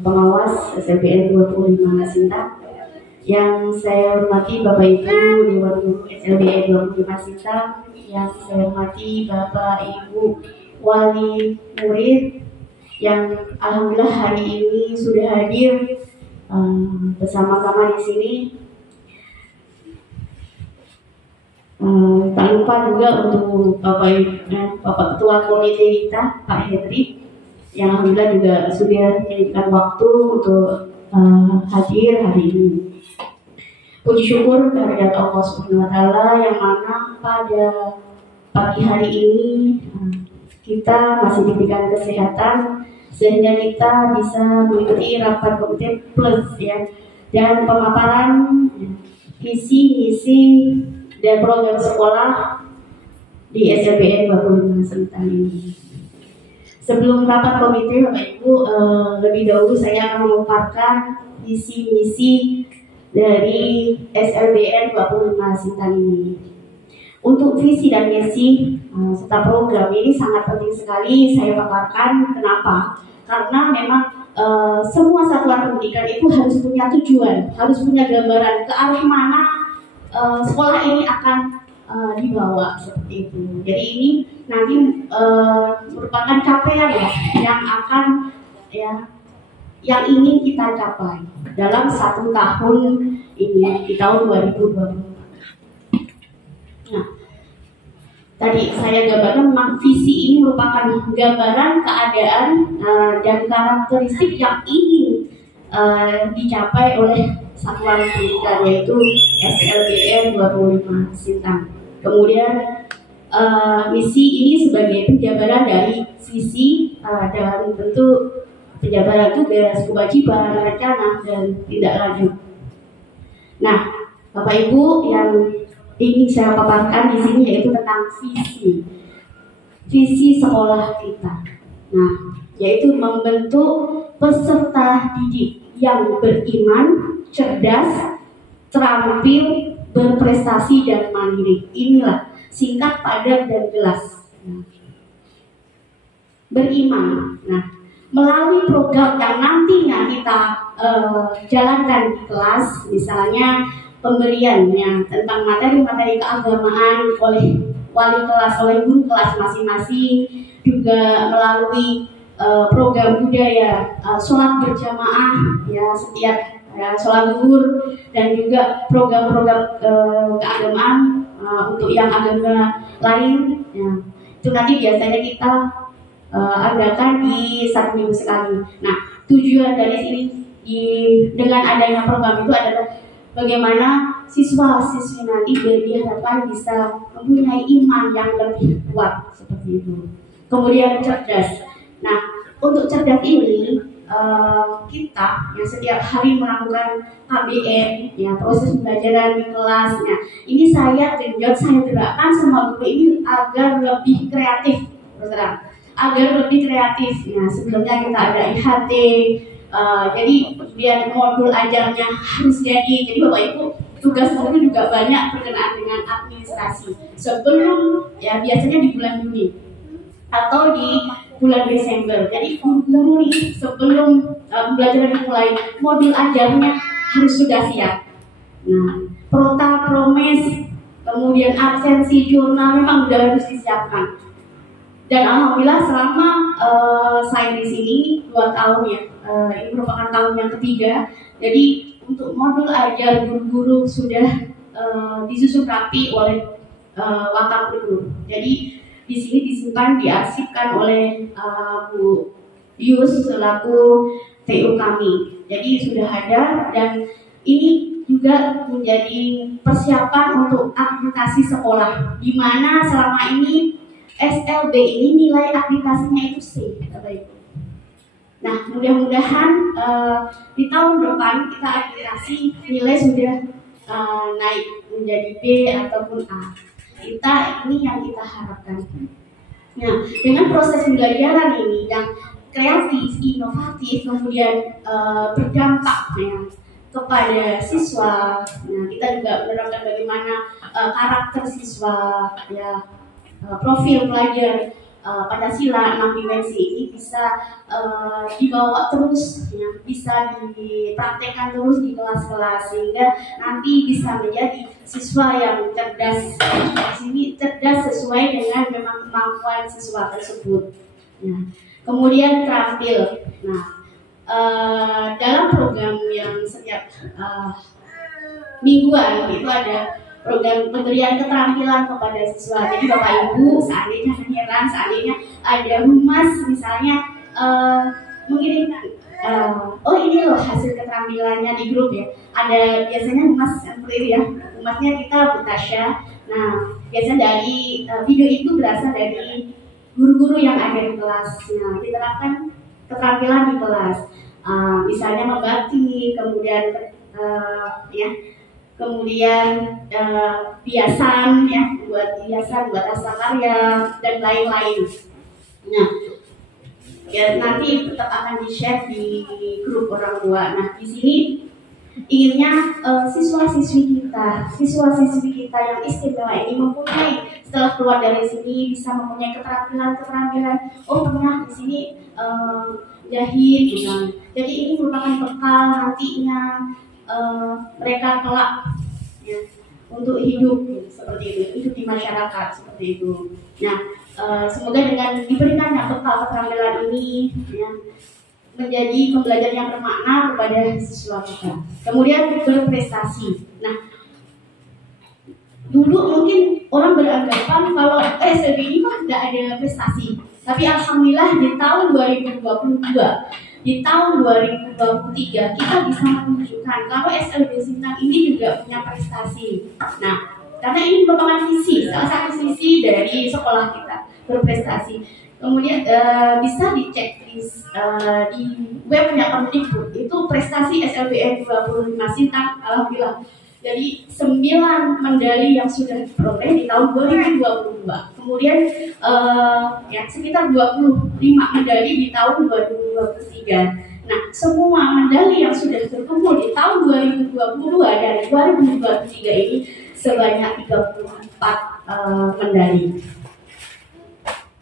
pengawas SLBN 25 Sinta. Yang saya hormati Bapak Ibu Dewan Guru SLBN 25 Sinta, yang saya hormati Bapak Ibu wali murid yang alhamdulillah hari ini sudah hadir bersama-sama di sini. Tak lupa juga untuk Bapak Ketua Komite kita, Pak Hendrik, yang alhamdulillah juga sudah menyediakan waktu untuk hadir hari ini. Puji syukur kehadirat Allah Subhanahu wa Ta'ala yang mana pada pagi hari ini kita masih diberikan kesehatan sehingga kita bisa mengikuti rapat komite plus ya, dan pemaparan visi misi dan program sekolah di SLBN 25 Sinta ini. Sebelum rapat komite, Bapak Ibu, lebih dahulu saya akan memaparkan visi misi dari SLBN 25 Sinta ini. Untuk visi dan misi serta program ini sangat penting sekali saya paparkan. Kenapa? Karena memang semua satuan pendidikan itu harus punya tujuan, harus punya gambaran ke arah mana sekolah ini akan dibawa seperti itu. Jadi ini nanti merupakan capaian ya yang akan yang ingin kita capai dalam 1 tahun ini di tahun 2020. Nah, tadi saya gambarkan memang visi ini merupakan gambaran keadaan dan karakteristik yang ingin dicapai oleh satuan pendidikan, yaitu SLBN 25 Sinta. Kemudian misi ini sebagai penjabaran dari visi dalam bentuk penjabaran tugas, kewajiban, rencana, dan tindak lanjut. Nah, Bapak Ibu, yang ingin saya paparkan di sini yaitu tentang visi sekolah kita. Nah, yaitu membentuk peserta didik yang beriman, cerdas, terampil, berprestasi, dan mandiri. Inilah singkat, padat, dan jelas. Beriman. Nah, melalui program yang nantinya kita jalankan di kelas, misalnya pemberiannya tentang materi-materi keagamaan oleh wali kelas, oleh guru kelas masing-masing, juga melalui program budaya, sholat berjamaah ya setiap sholat zuhur, dan juga program-program keagamaan untuk yang agama lain ya. Itu nanti biasanya kita adakan di 1 minggu sekali. Nah, tujuan dari sini dengan adanya program itu adalah bagaimana siswa-siswi nanti diharapkan bisa mempunyai iman yang lebih kuat seperti itu. Kemudian cerdas. Nah, untuk cerdas ini kita yang setiap hari melakukan KBM ya, proses pembelajaran di kelasnya. Ini saya genjot, saya gerakkan semua guru ini agar lebih kreatif, agar lebih kreatif. Nah, sebelumnya kita ada IHT, jadi biar modul ajarnya harus jadi Bapak Ibu tugas itu juga banyak berkenaan dengan administrasi. Sebelum ya biasanya di bulan Juni atau di bulan Desember. Jadi guru ini sebelum pembelajaran dimulai, modul ajarnya harus sudah siap. Nah, prota, promes, kemudian absensi, jurnal memang sudah harus disiapkan. Dan alhamdulillah selama saya di sini 2 tahun ya, ini merupakan tahun yang ketiga. Jadi untuk modul ajar guru-guru sudah disusun rapi oleh Wakapuri. Jadi di sini disimpan, diarsipkan oleh Bu Yus selaku TU kami. Jadi sudah ada, dan ini juga menjadi persiapan untuk akreditasi sekolah, di mana selama ini SLB ini nilai akreditasinya itu C, Bapak. Nah, mudah-mudahan di tahun depan kita akreditasi nilai sudah naik menjadi B ataupun A. Ini yang kita harapkan. Nah, dengan proses pembelajaran ini yang kreatif, inovatif, kemudian berdampak ya kepada siswa. Nah, kita juga menerapkan bagaimana karakter siswa, ya, profil pelajar, Pancasila 6 dimensi ini bisa dibawa terus, ya, bisa dipraktekkan terus di kelas-kelas sehingga nanti bisa menjadi siswa yang cerdas. Di sini cerdas sesuai dengan memang kemampuan siswa tersebut. Nah, kemudian terampil. Nah, dalam program yang setiap mingguan itu ada program pemberian keterampilan kepada siswa. Jadi Bapak Ibu seandainya ada humas misalnya mengirimkan oh ini loh hasil keterampilannya di grup ya. Ada biasanya humas seperti itu ya. Humasnya kita Bu Tasya. Nah, biasanya dari video itu berasal dari guru-guru yang ada di kelas. Nah, diterapkan keterampilan di kelas. Misalnya membatik, kemudian hiasan ya, buat hiasan, buat karya dan lain-lain. Nah, ya nanti tetap akan di-share di grup orang tua. Nah, di sini inginnya siswa-siswi kita yang istimewa ini mempunyai, setelah keluar dari sini bisa mempunyai keterampilan. Oh, pernah di sini jahit misalnya. Jadi ini merupakan bekal nantinya mereka kelak ya, untuk hidup seperti itu, hidup di masyarakat seperti itu. Nah, semoga dengan diberikannya bekal keterampilan ini ya, menjadi pembelajaran yang bermakna kepada siswa kita. Kemudian berprestasi. Nah, dulu mungkin orang beranggapan kalau SLB ini mah tidak ada prestasi. Tapi alhamdulillah di tahun 2022 di tahun 2023 kita bisa menunjukkan kalau SLB Sintang ini juga punya prestasi. Nah, karena ini merupakan salah satu sisi dari sekolah kita berprestasi. Kemudian bisa dicek di webnya Kemdikbud itu prestasi SLBN 25 Sintang, alhamdulillah. Jadi 9 medali yang sudah diperoleh di tahun 2022. Kemudian ya sekitar 25 medali di tahun 2023. Nah, semua medali yang sudah terkumpul di tahun 2022 dan 2023 ini sebanyak 34 medali.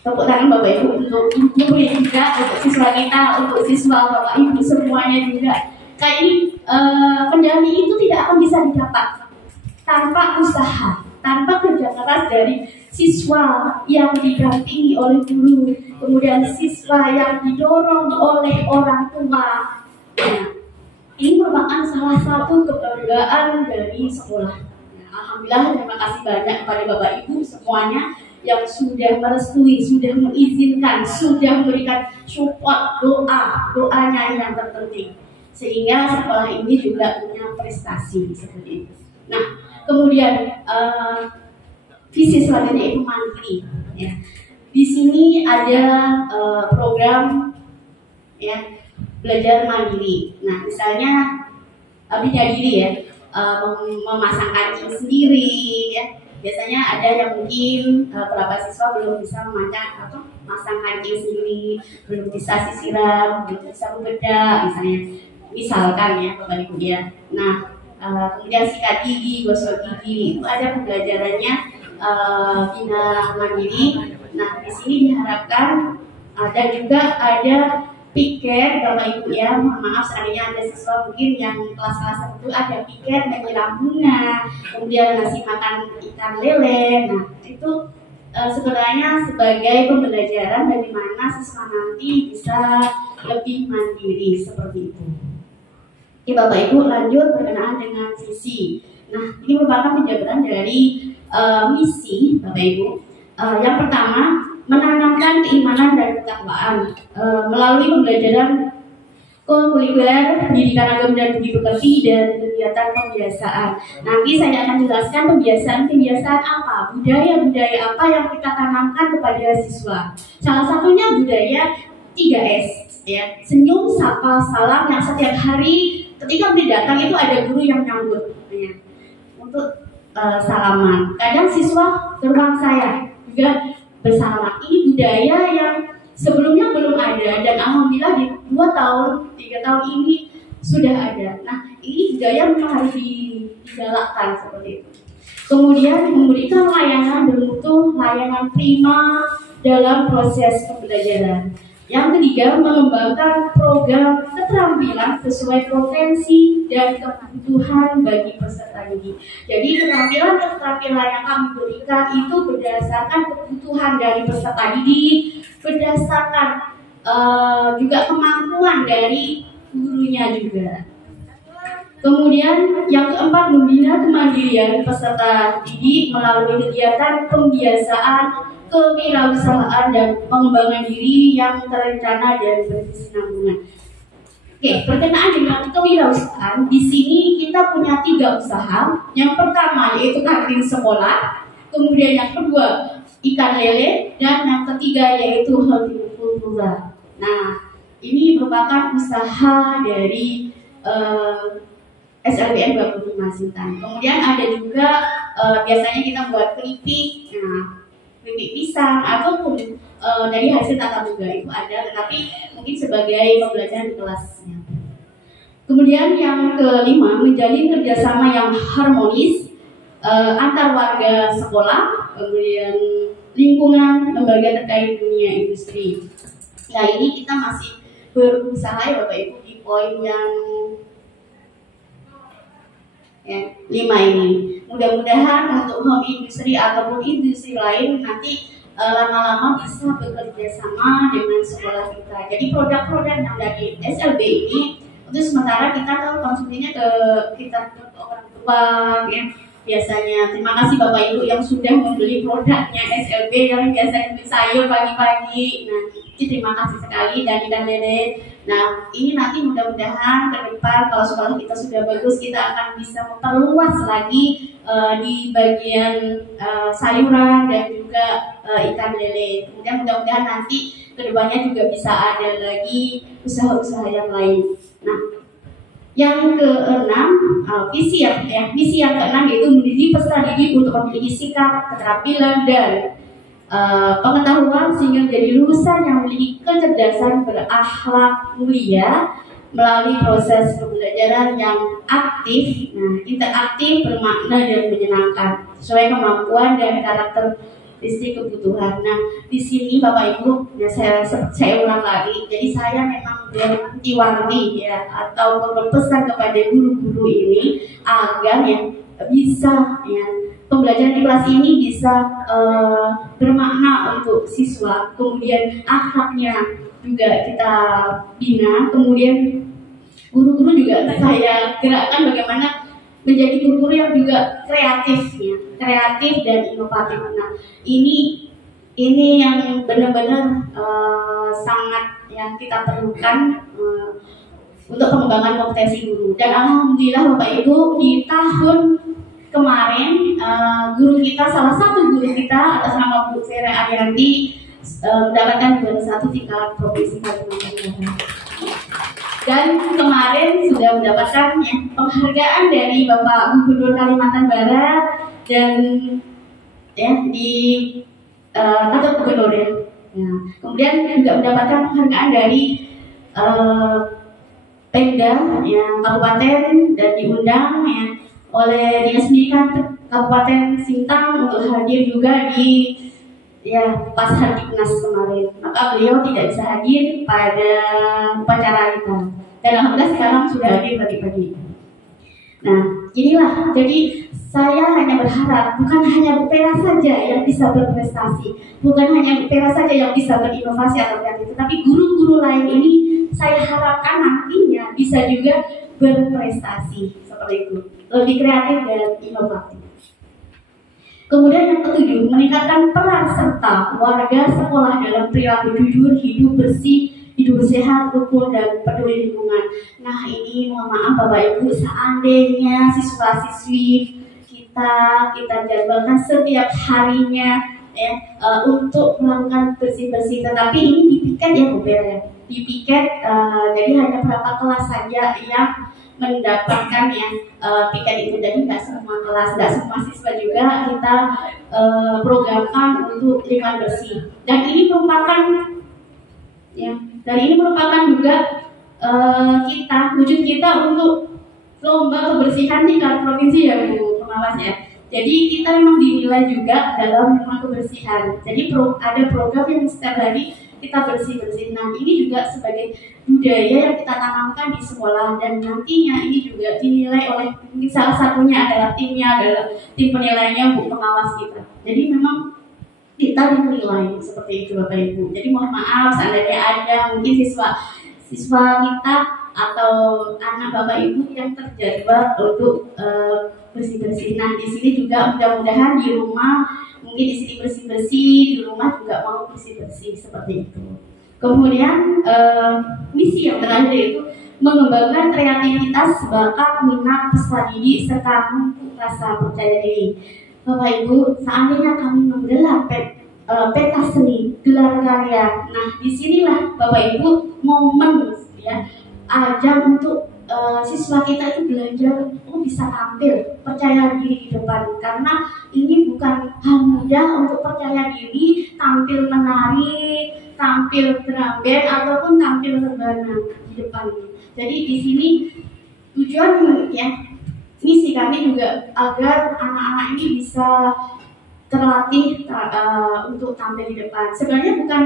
Tepuk tangan Bapak Ibu untuk guru juga, untuk siswa kita, untuk siswa Bapak Ibu semuanya juga. Kayak ini medali itu tidak akan bisa didapat tanpa usaha, tanpa kerja keras dari siswa yang didampingi oleh guru, kemudian siswa yang didorong oleh orang tua. Nah, ini merupakan salah satu kebanggaan dari sekolah. Nah, alhamdulillah, terima kasih banyak kepada Bapak Ibu semuanya yang sudah merestui, sudah mengizinkan, sudah memberikan support doanya yang terpenting. Sehingga sekolah ini juga punya prestasi seperti itu. Nah, kemudian visi selanjutnya itu mandiri. Ya. Di sini ada program ya belajar mandiri. Nah, misalnya belajar diri ya, memasang kancing sendiri. Ya. Biasanya ada yang mungkin beberapa siswa belum bisa masang kancing sendiri, belum bisa sisiram, belum bisa membedak misalkan ya Bapak Ibu ya. Nah, kemudian sikat gigi, gosok gigi itu ada pembelajarannya bina mandiri. Nah, di sini diharapkan juga ada piket Bapak Ibu ya. Mohon maaf seandainya ada siswa mungkin yang kelas-kelas tertentu ada piket menyiram bunga, kemudian ngasih makan ikan lele. Nah, itu sebenarnya sebagai pembelajaran bagaimana siswa nanti bisa lebih mandiri seperti itu. Oke Bapak Ibu, lanjut berkenaan dengan visi. Nah, ini merupakan penjabaran dari misi Bapak Ibu. Yang pertama, menanamkan keimanan dan ketakwaan melalui pembelajaran kurikuler, pendidikan agama dan budi pekerti dan kegiatan pembiasaan. Nanti saya akan jelaskan pembiasaan apa, budaya apa yang kita tanamkan kepada siswa. Salah satunya budaya 3S ya, senyum, sapa, salam yang setiap hari ketika beli datang itu ada guru yang nyambut ya, untuk salaman. Kadang siswa ke ruang saya juga bersalaman. Ini budaya yang sebelumnya belum ada dan alhamdulillah di 2-3 tahun ini sudah ada. Nah, ini budaya memang harus digalakkan seperti itu. Kemudian memberikan layanan bermutu, layanan prima, dalam proses pembelajaran. Yang ketiga, mengembangkan program keterampilan sesuai potensi dan kebutuhan bagi peserta didik. Jadi keterampilan yang kami berikan itu berdasarkan kebutuhan dari peserta didik, berdasarkan juga kemampuan dari gurunya juga. Kemudian yang keempat, membina kemandirian peserta didik melalui kegiatan pembiasaan kewirausahaan dan pengembangan diri yang terencana dan berkesinambungan. Oke, berkenaan dengan kewirausahaan, di sini kita punya 3 usaha. Yang pertama yaitu kantin sekolah, kemudian yang kedua ikan lele, dan yang ketiga yaitu hortikultura. Nah, ini merupakan usaha dari SLBN 25 Sintang. Kemudian ada juga biasanya kita buat keripik, keripik pisang ataupun dari hasil tatap muka itu ada, tetapi mungkin sebagai pembelajaran di kelasnya. Kemudian yang kelima, menjalin kerjasama yang harmonis antar warga sekolah, kemudian lingkungan, lembaga terkait dunia industri. Nah, ini kita masih berusaha ya Bapak Ibu di poin yang 5 ini. Mudah-mudahan untuk home industry ataupun industri lain nanti lama-lama bisa bekerja sama dengan sekolah kita. Jadi produk-produk yang dari SLB ini untuk sementara kita tahu konsumsinya ke orang tua ya. Biasanya terima kasih Bapak Ibu yang sudah membeli produknya SLB yang biasanya beli sayur pagi-pagi. Nah, terima kasih sekali dan lele. Nah, ini nanti mudah-mudahan ke depan kalau sekolah kita sudah bagus, kita akan bisa memperluas lagi di bagian sayuran dan juga ikan lele. Kemudian mudah-mudahan nanti ke depannya juga bisa ada lagi usaha-usaha yang lain. Nah, yang keenam, visi yang keenam yaitu mendidik peserta didik untuk memiliki sikap, keterampilan dan pengetahuan sehingga menjadi lulusan yang memiliki kecerdasan berakhlak mulia melalui proses pembelajaran yang aktif, interaktif, bermakna dan menyenangkan sesuai kemampuan dan karakteristik kebutuhan. Nah, di sini Bapak Ibu, ya saya ulang lagi. Jadi saya memang berwanti-wanti ya atau berpesan kepada guru-guru ini agar ya bisa ya pembelajaran di kelas ini bisa bermakna untuk siswa, kemudian akhlaknya juga kita bina, kemudian guru-guru juga saya gerakkan bagaimana menjadi guru-guru yang juga kreatif dan inovatif. Nah, ini yang benar-benar sangat yang kita perlukan untuk pengembangan kompetensi guru. Dan alhamdulillah Bapak Ibu, di tahun kemarin guru kita, salah satu guru kita atas nama Bu Vera Arianti mendapatkan juara 1 tingkat provinsi Kalimantan Barat. Dan kemarin sudah mendapatkan penghargaan dari Bapak Gubernur Kalimantan Barat dan di kantor gubernur ya. Kemudian juga mendapatkan penghargaan dari Pemda Kabupaten dan diundang oleh Dinas Pendidikan Kabupaten Sintang untuk hadir juga di pas Hardiknas kemarin. Maka beliau tidak bisa hadir pada upacara kita. Dan alhamdulillah sekarang sudah hadir pagi-pagi. Nah, inilah. Jadi saya hanya berharap bukan hanya Bu Vera saja yang bisa berprestasi, bukan hanya Bu Vera saja yang bisa berinovasi atau kreatif, tetapi guru-guru lain ini saya harapkan nantinya bisa juga berprestasi seperti itu, lebih kreatif dan inovatif. Kemudian yang ketujuh, meningkatkan peran serta warga sekolah dalam perilaku jujur, hidup bersih, hidup sehat, rukun, dan peduli lingkungan. Nah, ini mohon maaf Bapak Ibu, seandainya siswa-siswi kita jadwalkan setiap harinya untuk melakukan bersih-bersih, tetapi ini dipiket ya Bu Vera, dipiket, jadi hanya berapa kelas saja yang mendapatkan piket itu. Jadi nggak semua kelas, nggak semua siswa juga kita programkan untuk lingkungan bersih. Dan ini merupakan juga wujud kita untuk lomba kebersihan tingkat provinsi ya Bu pengawas ya. Jadi kita memang dinilai juga dalam memang kebersihan. Jadi ada program yang setiap hari kita bersih-bersih. Nah, ini juga sebagai budaya yang kita tanamkan di sekolah, dan nantinya ini juga dinilai oleh, salah satunya adalah timnya adalah tim penilainya, bu pengawas kita. Jadi memang kita dinilai seperti itu Bapak Ibu. Jadi mohon maaf seandainya ada mungkin siswa kita atau anak Bapak Ibu yang terjebak untuk bersih-bersih. Nah, di sini juga mudah-mudahan di rumah mungkin di sini bersih-bersih, di rumah juga mau bersih-bersih seperti itu. Kemudian misi yang terakhir yaitu mengembangkan kreativitas, bakat, minat, peserta didik serta rasa percaya diri. Bapak Ibu, seandainya kami menggelar peta seni, gelar karya. Nah, disinilah Bapak Ibu momen ya, ajang untuk siswa kita itu belajar bisa tampil, percaya diri di depan. Karena ini bukan hal mudah untuk percaya diri, tampil menari, tampil drum band ataupun tampil rebana di depannya. Jadi di sini tujuan ya, misi kami juga agar anak-anak ini bisa terlatih untuk tampil di depan. Sebenarnya bukan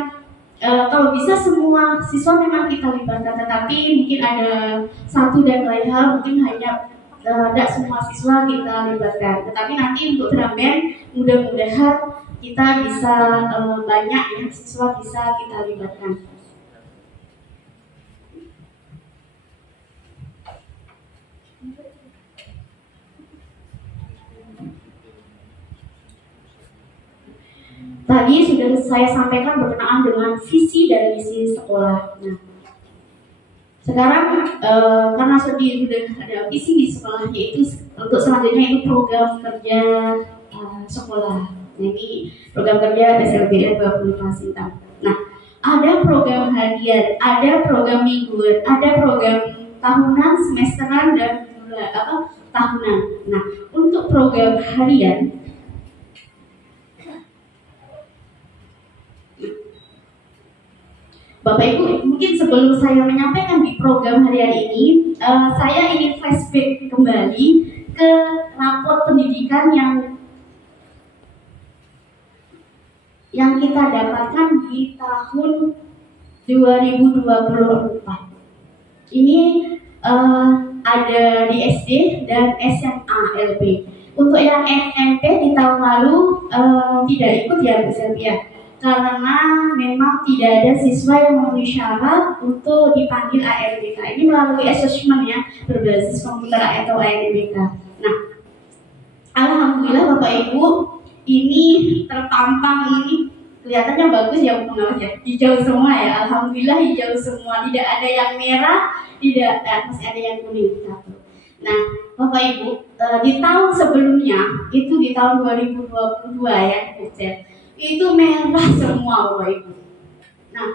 kalau bisa semua siswa memang kita libatkan, tetapi mungkin ada satu dan lain hal mungkin hanya tidak semua siswa kita libatkan. Tetapi nanti untuk drum band mudah-mudahan kita bisa banyak ya siswa bisa kita libatkan. Tadi sudah saya sampaikan berkenaan dengan visi dan misi sekolah. Nah, sekarang karena sudah ada visi di sekolah, yaitu untuk selanjutnya itu program kerja sekolah. Ini program kerja SLBR Bapumnas Sintang. Nah, ada program harian, ada program mingguan, ada program tahunan, semesteran, dan tahunan. Nah, untuk program harian Bapak Ibu, mungkin sebelum saya menyampaikan di program harian ini, saya ingin flashback kembali ke rapor pendidikan yang kita dapatkan di tahun 2024. Ini ada di SD dan SMA LP. Untuk yang SMP di tahun lalu tidak ikut ya Bu Sylvia, karena memang tidak ada siswa yang memenuhi syarat untuk dipanggil ALBK. Ini melalui assessment ya, berbasis komputer atau ALBK. Nah, alhamdulillah Bapak Ibu, ini terpampang ini kelihatannya bagus ya Bu Pengawas ya, hijau semua ya. Alhamdulillah hijau semua, tidak ada yang merah, tidak masih ada yang kuning satu. Nah, Bapak Ibu, di tahun sebelumnya itu di tahun 2022 ya, Bu Cek, itu merah semua Bapak Ibu. Nah,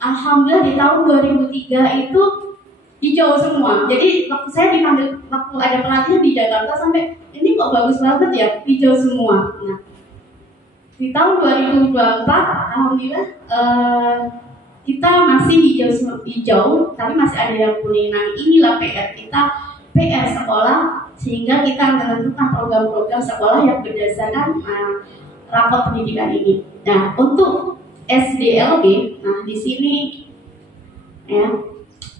alhamdulillah di tahun 2003 itu hijau semua. Jadi waktu saya dipanggil, waktu ada pelatihan di Jakarta sampai ini kok bagus banget ya, hijau semua. Nah, di tahun 2024 alhamdulillah kita masih hijau, tapi masih ada yang kuning. Nah, inilah PR kita, PR sekolah, sehingga kita menentukan program-program sekolah yang berdasarkan rapor pendidikan ini. Nah, untuk SDLB, nah di sini ya,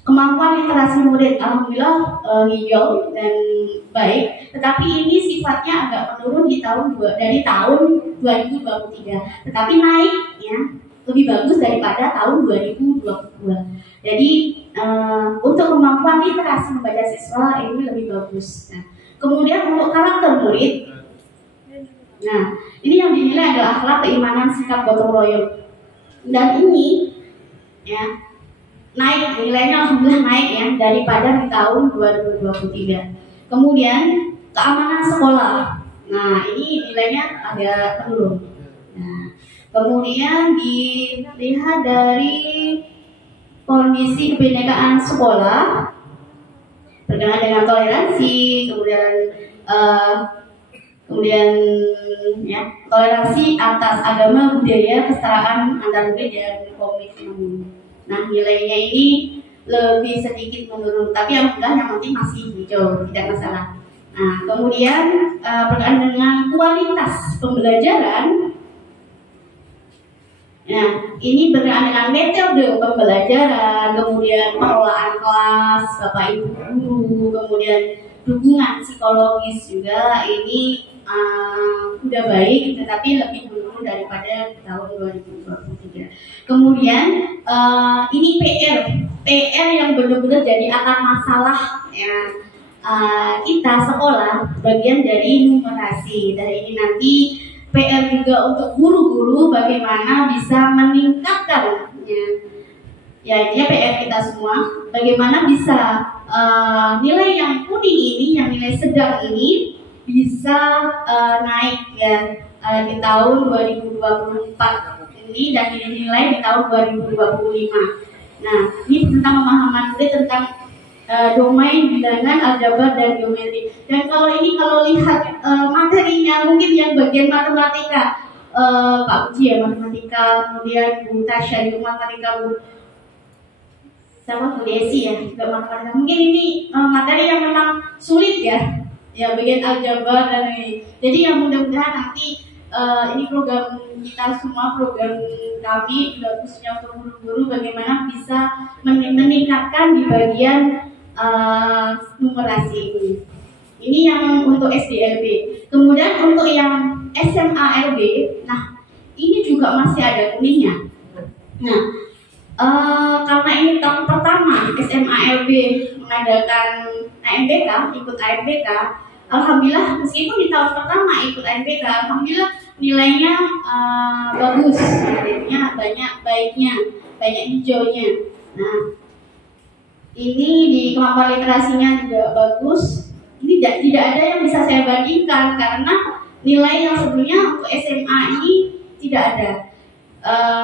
kemampuan literasi murid alhamdulillah hijau dan baik, tetapi ini sifatnya agak menurun dari tahun 2023, tetapi naik ya, lebih bagus daripada tahun 2022. Jadi untuk kemampuan literasi membaca siswa ini lebih bagus. Nah, kemudian untuk karakter murid, nah, ini yang dinilai adalah akhlak, keimanan, sikap, gotong royong. Dan ini ya naik, nilainya alhamdulillah naik ya daripada di tahun 2023. Kemudian keamanan sekolah. Nah, ini nilainya agak turun. Nah, kemudian dilihat dari kondisi kebinekaan sekolah berkenaan dengan toleransi, kemudian ya, toleransi atas agama, budaya, kesetaraan antar murid dan komitmen. Nah, nilainya ini lebih sedikit menurun, tapi alhamdulillah yang penting masih hijau, tidak masalah. Nah, kemudian berkaitan dengan kualitas pembelajaran. Nah, ini berkaitan dengan metode pembelajaran, kemudian pengelolaan kelas, Bapak Ibu guru, kemudian dukungan psikologis juga ini udah baik, tetapi lebih menurun daripada tahun 2023. Kemudian ini PR yang benar-benar jadi akar masalah ya. Kita sekolah bagian dari numerasi. Dari ini nanti PR juga untuk guru-guru bagaimana bisa meningkatkan ya intinya PR kita semua bagaimana bisa nilai yang kuning ini, yang nilai sedang ini bisa naik ya di tahun 2024 ini dan nilai di tahun 2025. Nah, ini tentang pemahaman murid tentang domain bilangan, aljabar dan geometri. Dan kalau lihat materinya mungkin yang bagian matematika Pak Uji ya matematika, kemudian Bu Tasya juga matematika, Bu Desi ya juga matematika. Mungkin ini materi yang memang sulit ya bagian aljabar dan ini. Jadi yang mudah-mudahan nanti ini program kita semua, program kami juga khususnya untuk guru-guru bagaimana bisa meningkatkan di bagian numerasi ini. Ini yang untuk SDLB. Kemudian untuk yang SMALB, nah ini juga masih ada kuningnya. Nah, karena ini tahun pertama SMALB mengadakan AMBK, ikut AMBK, alhamdulillah meskipun di tahun pertama ikut AMBK, alhamdulillah nilainya bagus, nilainya banyak baiknya, banyak hijaunya. Nah, ini di kemampuan literasinya juga bagus. Ini tidak ada yang bisa saya bandingkan karena nilai yang sebelumnya untuk SMA ini tidak ada.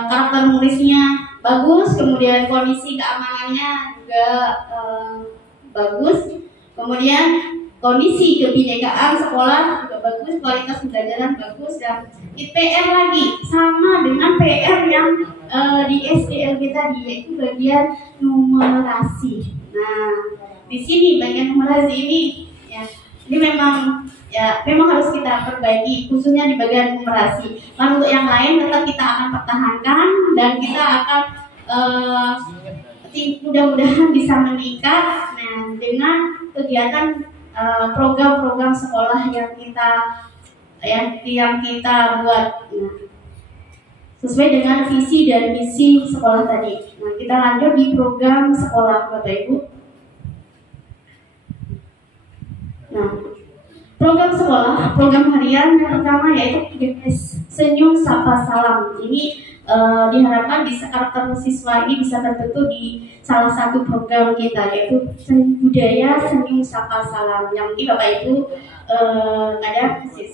Karakter nulisnya bagus, kemudian kondisi keamanannya juga bagus, kemudian kondisi kebinekaan sekolah juga bagus, kualitas pembelajaran bagus, dan PR lagi sama dengan PR yang di SDLB tadi, yaitu bagian numerasi. Nah, di sini bagian numerasi ini ya, ini memang harus kita perbaiki, khususnya di bagian numerasi. Dan untuk yang lain tetap kita akan pertahankan dan kita akan mudah-mudahan bisa meningkat dengan kegiatan program-program sekolah yang kita buat sesuai dengan visi dan misi sekolah tadi. Nah, kita lanjut di program sekolah Bapak Ibu. Nah, program sekolah, program harian yang pertama yaitu 3S, Senyum Sapa Salam. Ini diharapkan bisa karakter siswa ini bisa terbentuk di salah satu program kita, yaitu budaya Senyum Sapa Salam. Yang mungkin Bapak Ibu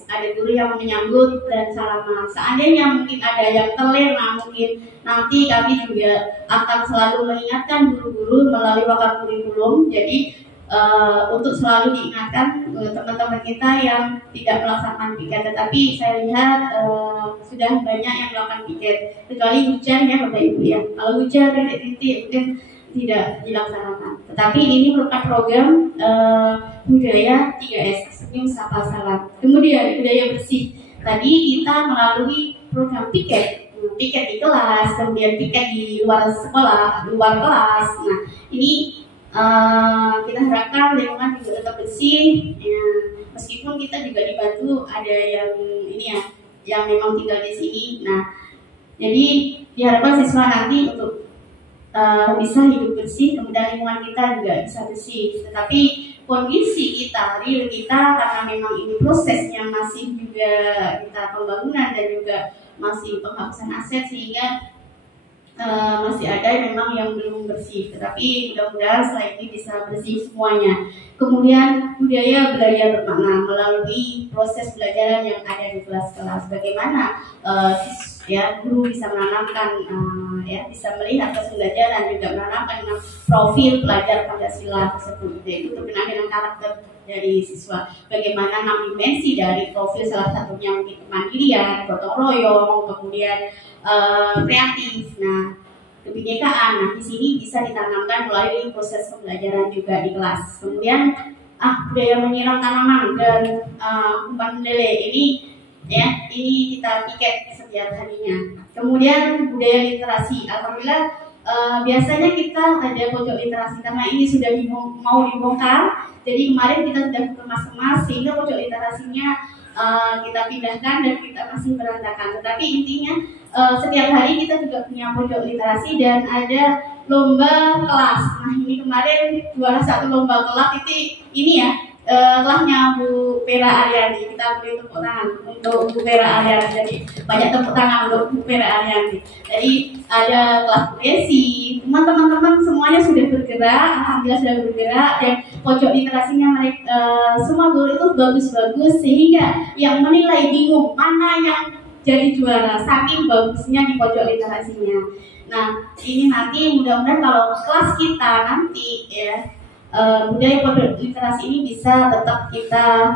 ada guru yang menyambut dan salaman. Seandainya mungkin ada yang terlena, mungkin nanti kami juga akan selalu mengingatkan guru-guru melalui wakar kurikulum. Jadi untuk selalu diingatkan teman-teman kita yang tidak melaksanakan piket, tetapi saya lihat sudah banyak yang melakukan piket, kecuali hujan ya Bapak Ibu ya. Kalau hujan titik-titik mungkin tidak dilaksanakan. Tetapi ini merupakan program budaya 3S, Senyum Sapa Salam. Kemudian budaya bersih. Tadi kita melalui program piket di kelas, kemudian piket di luar sekolah, luar kelas. Nah, ini kita harapkan lingkungan juga tetap bersih ya, meskipun kita juga dibantu ada yang ini ya yang memang tinggal di sini. Nah, jadi diharapkan siswa nanti untuk bisa hidup bersih, kemudian lingkungan kita juga bisa bersih. Tetapi kondisi kita, real kita, karena memang ini prosesnya masih juga kita pembangunan dan juga masih penghapusan aset, sehingga masih ada memang yang belum bersih, tetapi mudah-mudahan setelah ini bisa bersih semuanya. Kemudian budaya belajar bermakna melalui proses belajaran yang ada di kelas-kelas. Bagaimana guru bisa menanamkan bisa melihat proses belajaran, juga menanamkan profil pelajar Pancasila tersebut. Itu berkenaan dengan karakter dari siswa. Bagaimana 6 dimensi dari profil, salah satunya mungkin kemandirian, gotong royong, kemudian kreatif. Nah, kebinekaan. Nah, di sini bisa ditanamkan melalui proses pembelajaran juga di kelas. Kemudian budaya menyiram tanaman dan umpan lele ini ya, ini kita piket setiap harinya. Kemudian budaya literasi, alhamdulillah biasanya kita ada pojok literasi karena ini sudah mau dibongkar. Jadi kemarin kita sudah kemas-kemas sehingga pojok literasinya kita pindahkan dan kita masih berantakan. Tetapi intinya setiap hari kita juga punya pojok literasi dan ada lomba kelas. Nah ini kemarin juara satu lomba kelas itu ini ya. Kelasnya Bu Pera Aryani, kita beri tepuk tangan untuk Bu Pera Aryani. Jadi banyak tepuk tangan untuk Bu Pera Aryani. Jadi ada kelas puisi, teman-teman semuanya sudah bergerak, alhamdulillah sudah bergerak dan pojok literasinya mereka semua guru itu bagus-bagus sehingga yang menilai bingung mana yang jadi juara saking bagusnya di pojok literasinya. Nah ini nanti mudah-mudahan kalau kelas kita nanti ya. Budaya pojok literasi ini bisa tetap kita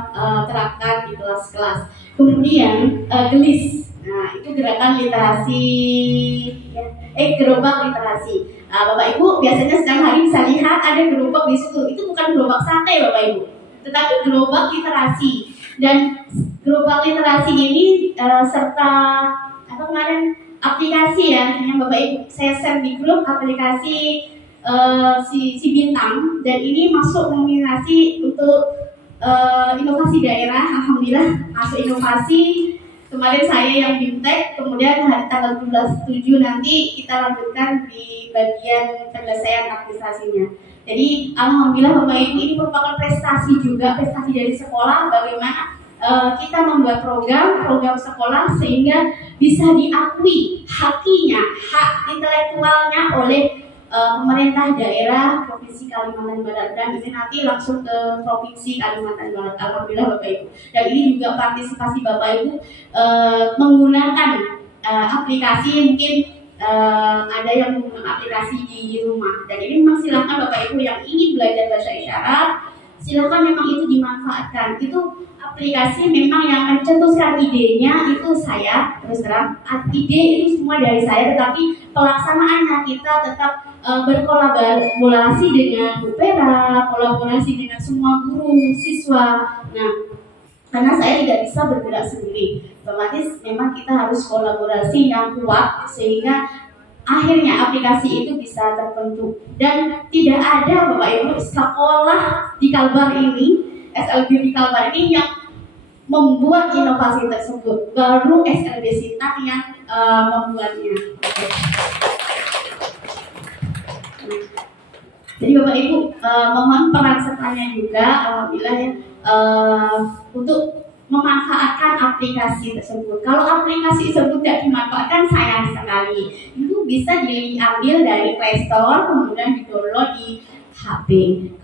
terapkan di kelas-kelas. Kemudian gelis, nah itu gerakan literasi, ya, gerobak literasi. Bapak Ibu biasanya setiap hari bisa lihat ada gerobak di situ. Itu bukan gerobak sate Bapak Ibu, tetapi gerobak literasi. Dan gerobak literasi ini serta kemarin aplikasi ya, yang Bapak Ibu saya share di grup aplikasi. Si Bintang dan ini masuk nominasi untuk inovasi daerah. Alhamdulillah masuk inovasi. Kemarin saya yang BIMTEK, kemudian hari tanggal 17 nanti kita lanjutkan di bagian penyelesaian administrasinya. Jadi alhamdulillah Bapak Ibu ini merupakan prestasi juga, prestasi dari sekolah bagaimana kita membuat program sekolah sehingga bisa diakui hak intelektualnya oleh pemerintah daerah Provinsi Kalimantan Barat dan ini nanti langsung ke Provinsi Kalimantan Barat. Alhamdulillah Bapak Ibu. Dan ini juga partisipasi Bapak Ibu menggunakan aplikasi mungkin ada yang menggunakan aplikasi di rumah. Dan ini memang silakan Bapak Ibu yang ingin belajar bahasa isyarat, silakan memang itu dimanfaatkan. Itu aplikasi memang yang mencetuskan idenya itu saya, terus terang ide itu semua dari saya, tetapi pelaksanaannya kita tetap berkolaborasi dengan Bu Pera, kolaborasi dengan semua guru, siswa. Nah, karena saya tidak bisa bergerak sendiri, otomatis memang kita harus kolaborasi yang kuat sehingga akhirnya aplikasi itu bisa terbentuk. Dan tidak ada Bapak Ibu sekolah di Kalbar ini, SLB di Kalbar ini yang membuat inovasi tersebut, baru SLB Sintang yang membuatnya. Jadi Bapak Ibu mohon peran sertanya juga, alhamdulillah ya, untuk memanfaatkan aplikasi tersebut. Kalau aplikasi tersebut tidak dimanfaatkan sayang sekali. Itu bisa diambil dari Play Store kemudian di-download di HP.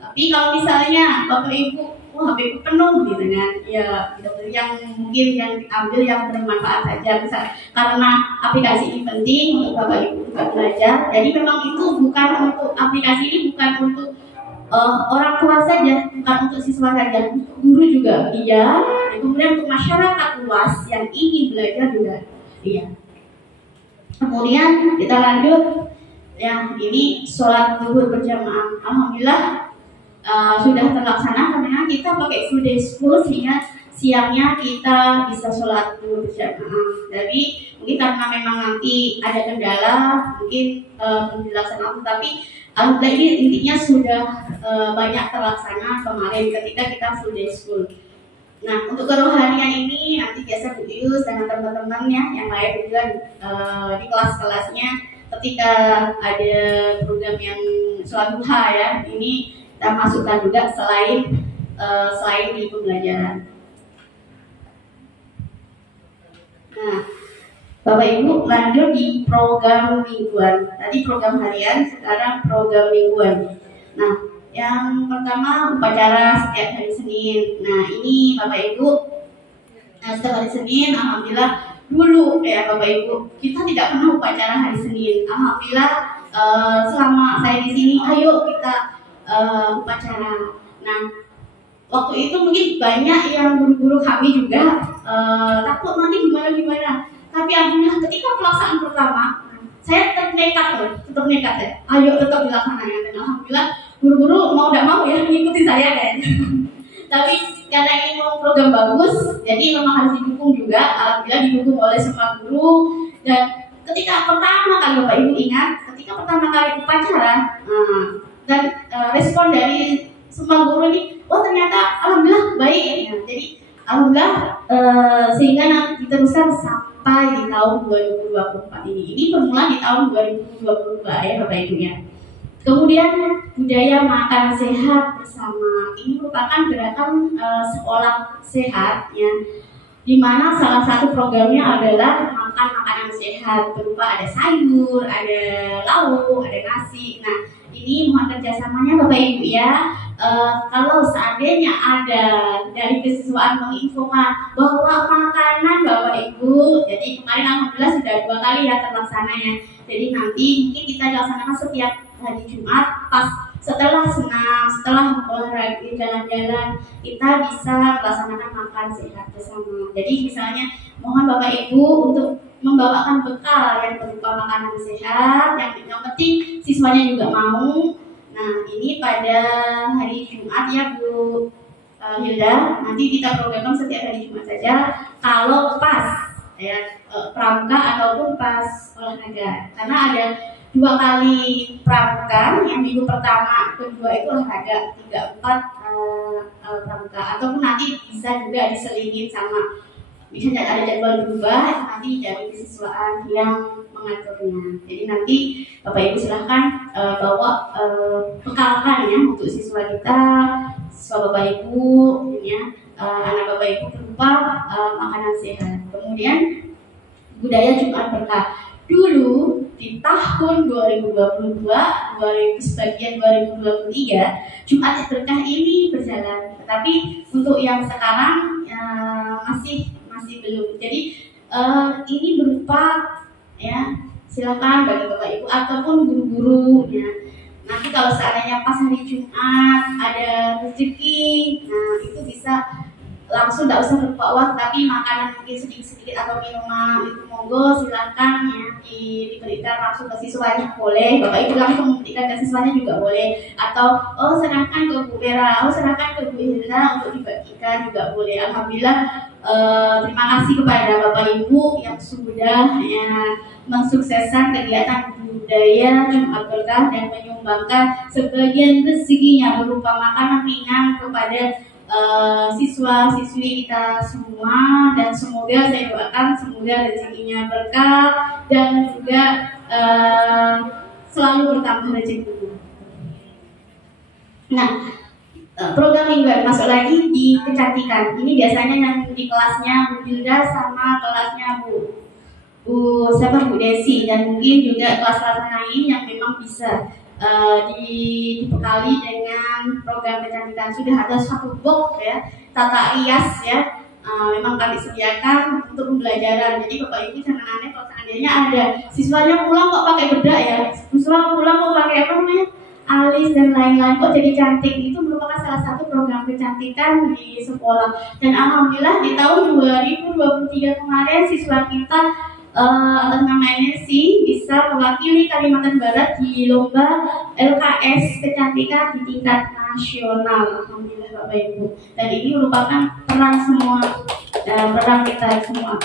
Tapi kalau misalnya Bapak Ibu HP penuh gitu kan, ya yang mungkin yang diambil yang bermanfaat saja, misalnya karena aplikasi ini penting untuk Bapak Ibu juga belajar. Jadi memang itu bukan untuk aplikasi ini bukan untuk orang tua saja, bukan untuk siswa saja, untuk guru juga iya, dan kemudian untuk masyarakat luas yang ingin belajar juga iya. Kemudian kita lanjut, yang ini sholat zuhur berjamaah. Alhamdulillah sudah terlaksana karena kita pakai full day school sehingga siangnya kita bisa sholat zuhur berjamaah. Jadi mungkin karena memang nanti ada kendala mungkin dilaksanakan, tapi alhamdulillah ini intinya sudah banyak terlaksana kemarin ketika kita full day school. Nah untuk kerohanian ini nanti biasa Bu Yus dengan teman-temannya yang lain juga di kelas-kelasnya ketika ada program yang sholat duha ya, ini kita masukkan juga selain di pembelajaran. Nah, Bapak Ibu lanjut di program mingguan. Tadi program harian, sekarang program mingguan. Nah, yang pertama upacara setiap hari Senin. Nah, ini Bapak Ibu setiap hari Senin, alhamdulillah dulu ya Bapak Ibu kita tidak pernah upacara hari Senin. Alhamdulillah selama saya di sini, ayo kita upacara. Nah, waktu itu mungkin banyak yang guru-guru kami juga takut nanti gimana. Tapi alhamdulillah ketika pelaksanaan pertama, saya tetap nekat ya, ayo tetap dilaksanakan. Dan alhamdulillah guru-guru mau nggak mau ya mengikuti saya kan. Tapi karena ini mau program bagus, jadi memang harus didukung juga. Alhamdulillah didukung oleh semua guru. Dan ketika pertama kali Bapak Ibu ingat, ketika pertama kali upacara, dan respon dari semua guru ini, oh ternyata alhamdulillah baik ya. Jadi alhamdulillah sehingga nanti diteruskan sampai di tahun 2024 ini. Ini permulaan di tahun 2022 ya Bapak Ibu ya. Kemudian budaya makan sehat bersama ini merupakan gerakan sekolah sehat ya, di mana salah satu programnya adalah makan makanan sehat berupa ada sayur, ada lauk, ada nasi. Nah ini mohon kerjasamanya Bapak Ibu ya. Kalau seandainya ada dari kesiswaan menginfokan bahwa makanan Bapak Ibu, jadi kemarin alhamdulillah sudah 2 kali ya terlaksana ya. Jadi nanti mungkin kita laksanakan setiap hari Jumat pas setelah senam, setelah olahraga jalan-jalan, kita bisa melaksanakan makan sehat bersama. Jadi misalnya mohon Bapak Ibu untuk membawakan bekal yang berupa makanan sehat, yang penting siswanya juga mau. Nah ini pada hari Jumat ya Bu Hilda, nanti kita programkan setiap hari Jumat saja. Kalau pas ya pramuka ataupun pas olahraga, karena ada 2 kali pramuka, yang minggu pertama, kedua itu olahraga, 3, 4 pramuka, ataupun nanti bisa juga diselingin sama bisa ada jadwal berubah nanti dari kesiswaan yang mengaturnya. Jadi nanti Bapak Ibu silahkan bawa bekalkan ya untuk siswa kita, siswa Bapak Ibu ya, anak Bapak Ibu berupa makanan sehat. Kemudian budaya Jumat Berkah. Dulu di tahun 2022, sebagian 2023, Jumat Berkah ini berjalan. Tetapi untuk yang sekarang masih belum. Jadi ini berupa ya silakan bagi Bapak Ibu ataupun guru-guru ya. Nanti kalau seandainya pas hari Jumat ada rezeki, nah itu bisa langsung tidak usah berupa uang, tapi makanan mungkin sedikit-sedikit atau minuman itu monggo silakan ya diberikan langsung ke siswanya boleh, Bapak Ibu langsung memberikan ke siswanya juga boleh, atau serahkan ke Bu Vera, serahkan ke Bu Hilda untuk dibagikan juga boleh. Alhamdulillah terima kasih kepada Bapak Ibu yang sudah ya mensukseskan kegiatan budaya Jumat Berkah dan menyumbangkan sebagian rezekinya berupa makanan ringan kepada siswa-siswi kita semua, dan semoga saya doakan semoga rezekinya berkah dan juga selalu bertambah rezekinya. Nah, program mingguan masuk lagi di kecantikan. Ini biasanya yang di kelasnya Bu Hilda sama kelasnya Bu Desi, dan mungkin juga kelas-kelas lain yang memang bisa dibekali dengan program kecantikan. Sudah ada satu box ya, tata rias ya, memang kami sediakan untuk pembelajaran. Jadi Bapak Ibu jangan aneh kalau seandainya ada siswanya pulang kok pakai bedak ya, siswa pulang kok pakai apa namanya alis dan lain-lain kok jadi cantik. Itu merupakan salah satu program kecantikan di sekolah. Dan alhamdulillah di tahun 2023 kemarin siswa kita atas nama NSC bisa mewakili Kalimantan Barat di lomba LKS kecantikan di tingkat nasional. Alhamdulillah Bapak Ibu. Dan ini merupakan peran semua, peran kita semua.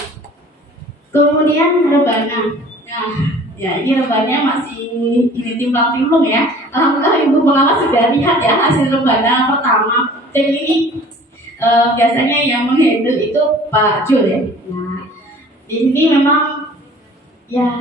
Kemudian rebana. Nah, ya ini rebana masih ini timbang-timbang ya. Alhamdulillah Ibu pengawas sudah lihat ya hasil rebana pertama. Jadi ini biasanya yang menghandle itu Pak Jul ya. Nah, di sini memang ya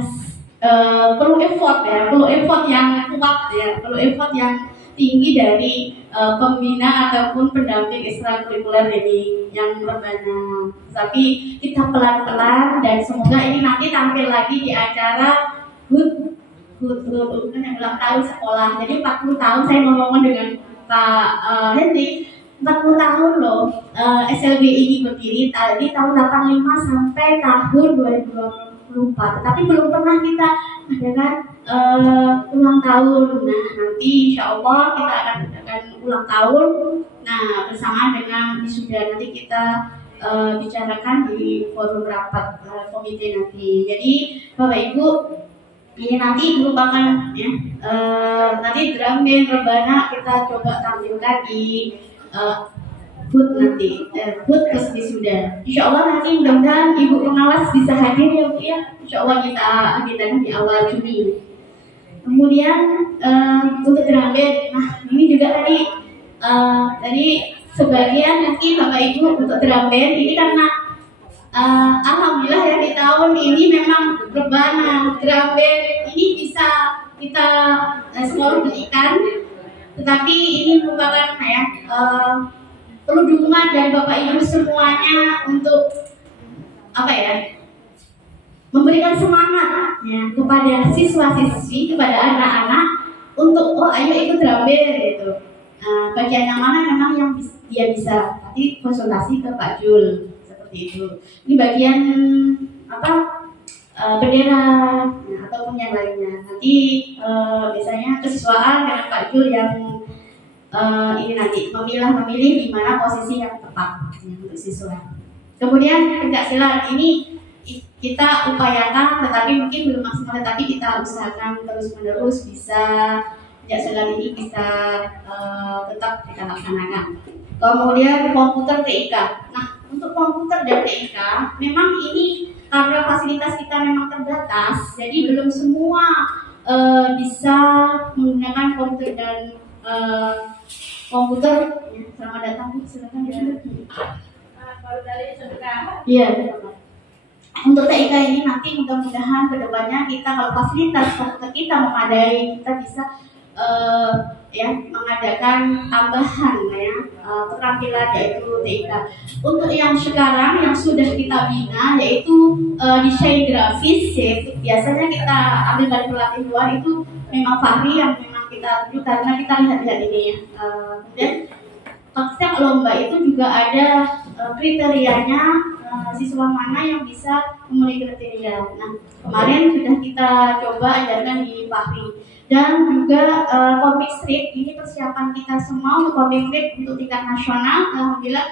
perlu effort ya, perlu effort yang kuat ya, perlu effort yang tinggi dari pembina ataupun pendamping ekstrakurikuler ini yang rebana. Tapi kita pelan-pelan dan semoga ini nanti tampil lagi di acara HUT yang ulang tahun sekolah. Jadi 40 tahun saya ngomong dengan Pak Henry, 40 tahun loh SLB ini berdiri tadi tahun 85 sampai tahun 2024, tetapi belum pernah kita adakan ulang tahun. Nah nanti insya Allah kita akan ulang tahun. Nah bersamaan dengan wisuda nanti kita bicarakan di forum rapat komite nanti. Jadi Bapak Ibu Ini nanti merupakan ya, nanti drum band rebana kita coba tampilkan di HUT nanti, HUT plus wisuda. Insya Allah nanti mudah-mudahan ibu pengawas bisa hadir ya Bu ya. Insya Allah kita agendakan di awal Juni. Kemudian untuk drum band, nah ini juga tadi sebagian nanti Bapak Ibu untuk drum band ini karena alhamdulillah ya di tahun ini memang rebana drum band ini bisa kita selalu berikan, tetapi ini merupakan perlu dukungan dari Bapak Ibu semuanya untuk memberikan semangat ya kepada siswa-siswi, kepada anak-anak untuk ayo ikut drum band gitu. Bagian yang mana memang yang dia bisa nanti konsultasi ke Pak Jul seperti itu. Ini bagian bendera ya, ataupun yang lainnya. Nanti misalnya kesiswaan dengan Pak Jul yang ini nanti memilih di mana posisi yang tepat ya, untuk siswa. Kemudian pencaksilat ini kita upayakan, tetapi mungkin belum maksimal, tetapi kita usahakan terus-menerus bisa pencaksilat ini bisa tetap kita laksanakan. Kemudian komputer TIK. Nah, untuk komputer dan TIK memang ini karena fasilitas kita memang terbatas, jadi belum semua bisa menggunakan komputer dan komputer. Ya, selamat datang Bu, silakan ya. Baru dari sedekah. Iya. Untuk TIK ini nanti mudah-mudahan kedepannya kita kalau fasilitas komputer kita memadai, kita bisa mengadakan tambahan keterampilan yaitu TIK. Untuk yang sekarang yang sudah kita bina yaitu desain grafis, yaitu biasanya kita ambil dari pelatih luar itu memang Fahri yang memang kita tunjuk karena kita lihat ini ya. Kemudian setiap lomba itu juga ada kriterianya, siswa mana yang bisa memenuhi kriteria. Nah, kemarin sudah kita coba ajarkan di Fahri. Dan juga comic strip, ini persiapan kita semua untuk comic strip untuk tingkat nasional, alhamdulillah.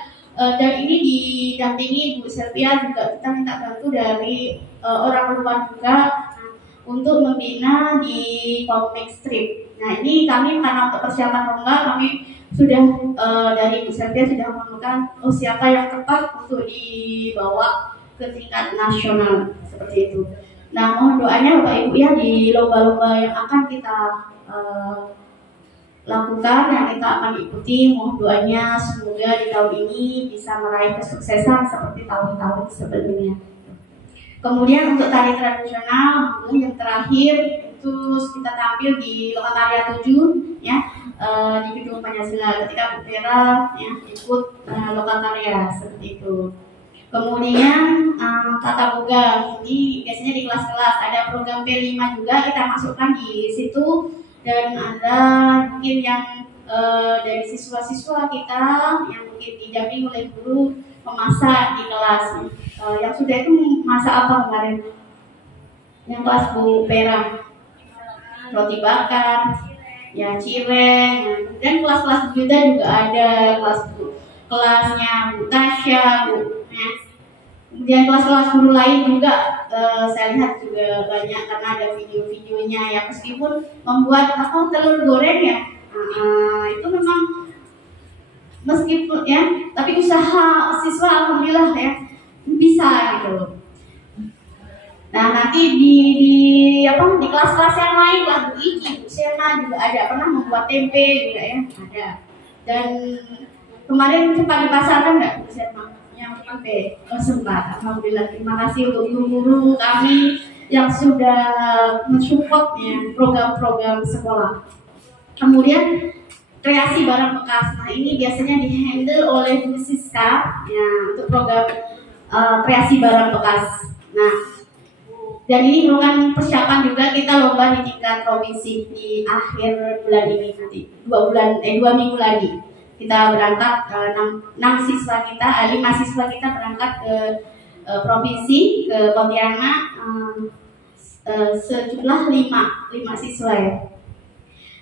Dan ini didampingi Bu Selvia, juga kita minta bantu dari orang luar juga untuk membina di comic strip. Nah, ini kami karena untuk persiapan lomba kami sudah dari Bu Selvia sudah menemukan siapa yang tepat untuk dibawa ke tingkat nasional seperti itu. Nah, mohon doanya Bapak Ibu ya di lomba-lomba yang akan kita lakukan, yang kita akan ikuti, mohon doanya semoga di tahun ini bisa meraih kesuksesan seperti tahun-tahun sebelumnya. Kemudian untuk tari tradisional yang terakhir itu kita tampil di Lokakarya 7 ya, di Gedung Pancasila ketika Bu Vera ya ikut Lokakarya seperti itu. Kemudian tata boga, ini biasanya di kelas-kelas ada program P5 juga kita masukkan di situ, dan ada mungkin yang dari siswa-siswa kita yang mungkin didampingi oleh guru memasak di kelas. Yang sudah itu masak apa kemarin? Yang kelas Bu Pera, roti bakar, ya cireng, dan kelas-kelas juga ada kelasnya Bu Tasya, Bu. Kemudian kelas-kelas guru lain juga saya lihat juga banyak karena ada video-videonya ya, meskipun membuat telur goreng ya itu memang meskipun ya, tapi usaha siswa alhamdulillah ya bisa gitu. Nah, nanti di kelas-kelas yang lain lah Bu Iki, Bu Sena juga ada pernah membuat tempe juga ya ada. Dan kemarin sempat dipasarkan nggak Bu Sena? Sempat. Alhamdulillah, terima kasih untuk guru-guru kami yang sudah mensupport ya, program-program sekolah. Kemudian kreasi barang bekas. Nah, ini biasanya dihandle oleh Bu Siska ya, untuk program kreasi barang bekas. Nah, dan ini merupakan persiapan juga kita lomba di tingkat provinsi di akhir bulan ini nanti 2 minggu lagi. Kita berangkat 5 siswa kita berangkat ke provinsi, ke Pontianak, sejumlah 5 siswa ya.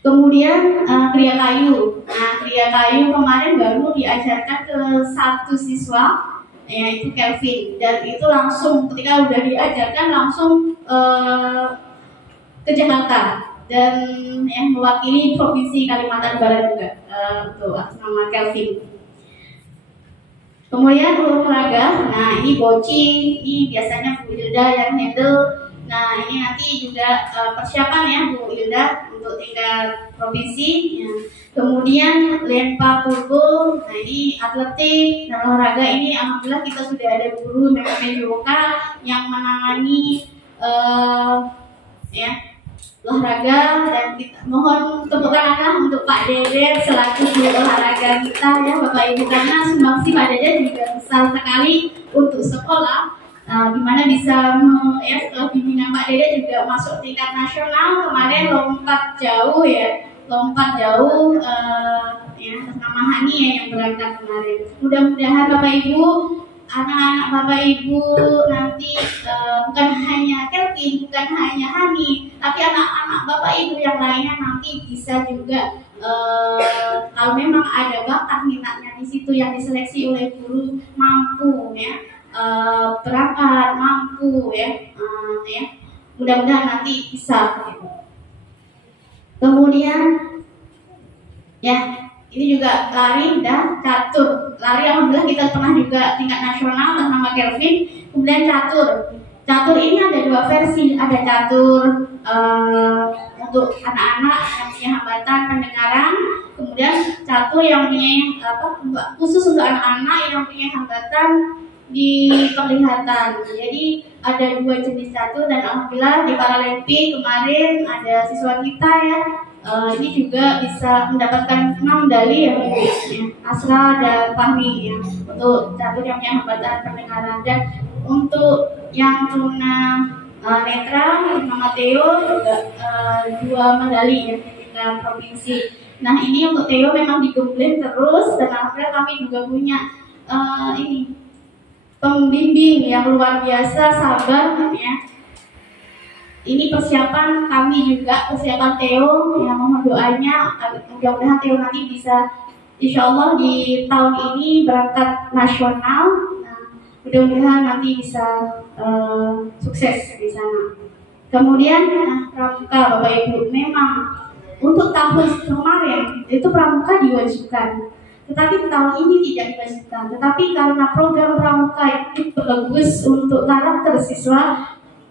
Kemudian kriya kayu. Nah, kriya kayu kemarin baru diajarkan ke 1 siswa, yaitu Kelvin, dan itu langsung ketika udah diajarkan langsung ke Jakarta dan yang mewakili Provinsi Kalimantan Barat juga untuk atas nama Kelvin. Kemudian olahraga, nah ini Boci, ini biasanya Bu Hilda yang handle. Nah ini nanti juga persiapan ya Bu Hilda untuk tingkat provinsi. Ya. Kemudian lempar pukul, nah ini atletik dan olahraga ini alhamdulillah kita sudah ada guru PJOK yang menangani ya olahraga, dan kita mohon tepuk tangan untuk Pak Dede selaku guru olahraga kita ya Bapak Ibu, karena sumbangsi Pak Dede juga besar sekali untuk sekolah. Gimana bisa ya setelah bimbingan Pak Dede juga masuk tingkat nasional, kemarin lompat jauh ya ya atas nama Hani ya yang berangkat kemarin. Mudah-mudahan Bapak Ibu, anak-anak Bapak Ibu nanti bukan hanya Kelvin, bukan hanya Hani, tapi anak-anak Bapak Ibu yang lainnya nanti bisa juga kalau memang ada bakat minatnya di situ yang diseleksi oleh guru, mampu ya berangkat, mampu ya mudah-mudahan nanti bisa gitu. Kemudian ya ini juga lari dan catur. Lari alhamdulillah kita pernah juga tingkat nasional atas nama Kelvin. Kemudian catur ini ada dua versi, ada catur untuk anak-anak yang punya hambatan pendengaran, kemudian catur yang punya khusus untuk anak-anak yang punya hambatan di penglihatan. Jadi ada dua jenis catur, dan alhamdulillah di Paralimpik kemarin ada siswa kita ya ini juga bisa mendapatkan 6 medali ya, Asra dan Fahmi ya, untuk catur yang punya hambatan pendengaran. Dan untuk yang tuna netra Mama Theo juga 2 medali ya di tingkat provinsi. Nah ini untuk Theo memang digembleng terus, dan alhamdulillah kami juga punya ini pembimbing yang luar biasa, sabar ya. Ini persiapan kami juga, persiapan Theo yang mohon doanya mudah-mudahan Theo nanti bisa insya Allah di tahun ini berangkat nasional. Nah, mudah-mudahan nanti bisa sukses di sana. Kemudian pramuka Bapak Ibu, memang untuk tahun kemarin itu pramuka diwajibkan, tetapi tahun ini tidak diwajibkan. Tetapi karena program pramuka itu bagus untuk karakter siswa,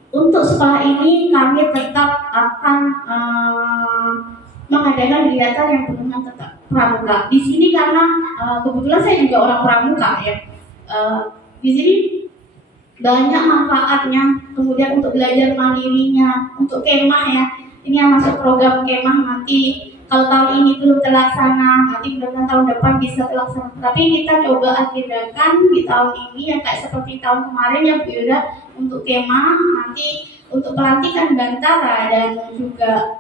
untuk sekolah ini kami tetap akan mengadakan kegiatan yang berhubungan tentang pramuka. Di sini karena kebetulan saya juga orang pramuka ya. Di sini banyak manfaatnya. Kemudian untuk belajar mandirinya, untuk kemah ya. Ini yang masuk program kemah nanti. Kalau tahun ini belum terlaksana, nanti mudah-mudahan tahun depan bisa terlaksana. Tapi kita coba agendakan di tahun ini yang kayak seperti tahun kemarin ya Bu Yuda, untuk kemah, nanti untuk pelantikan bantara, dan juga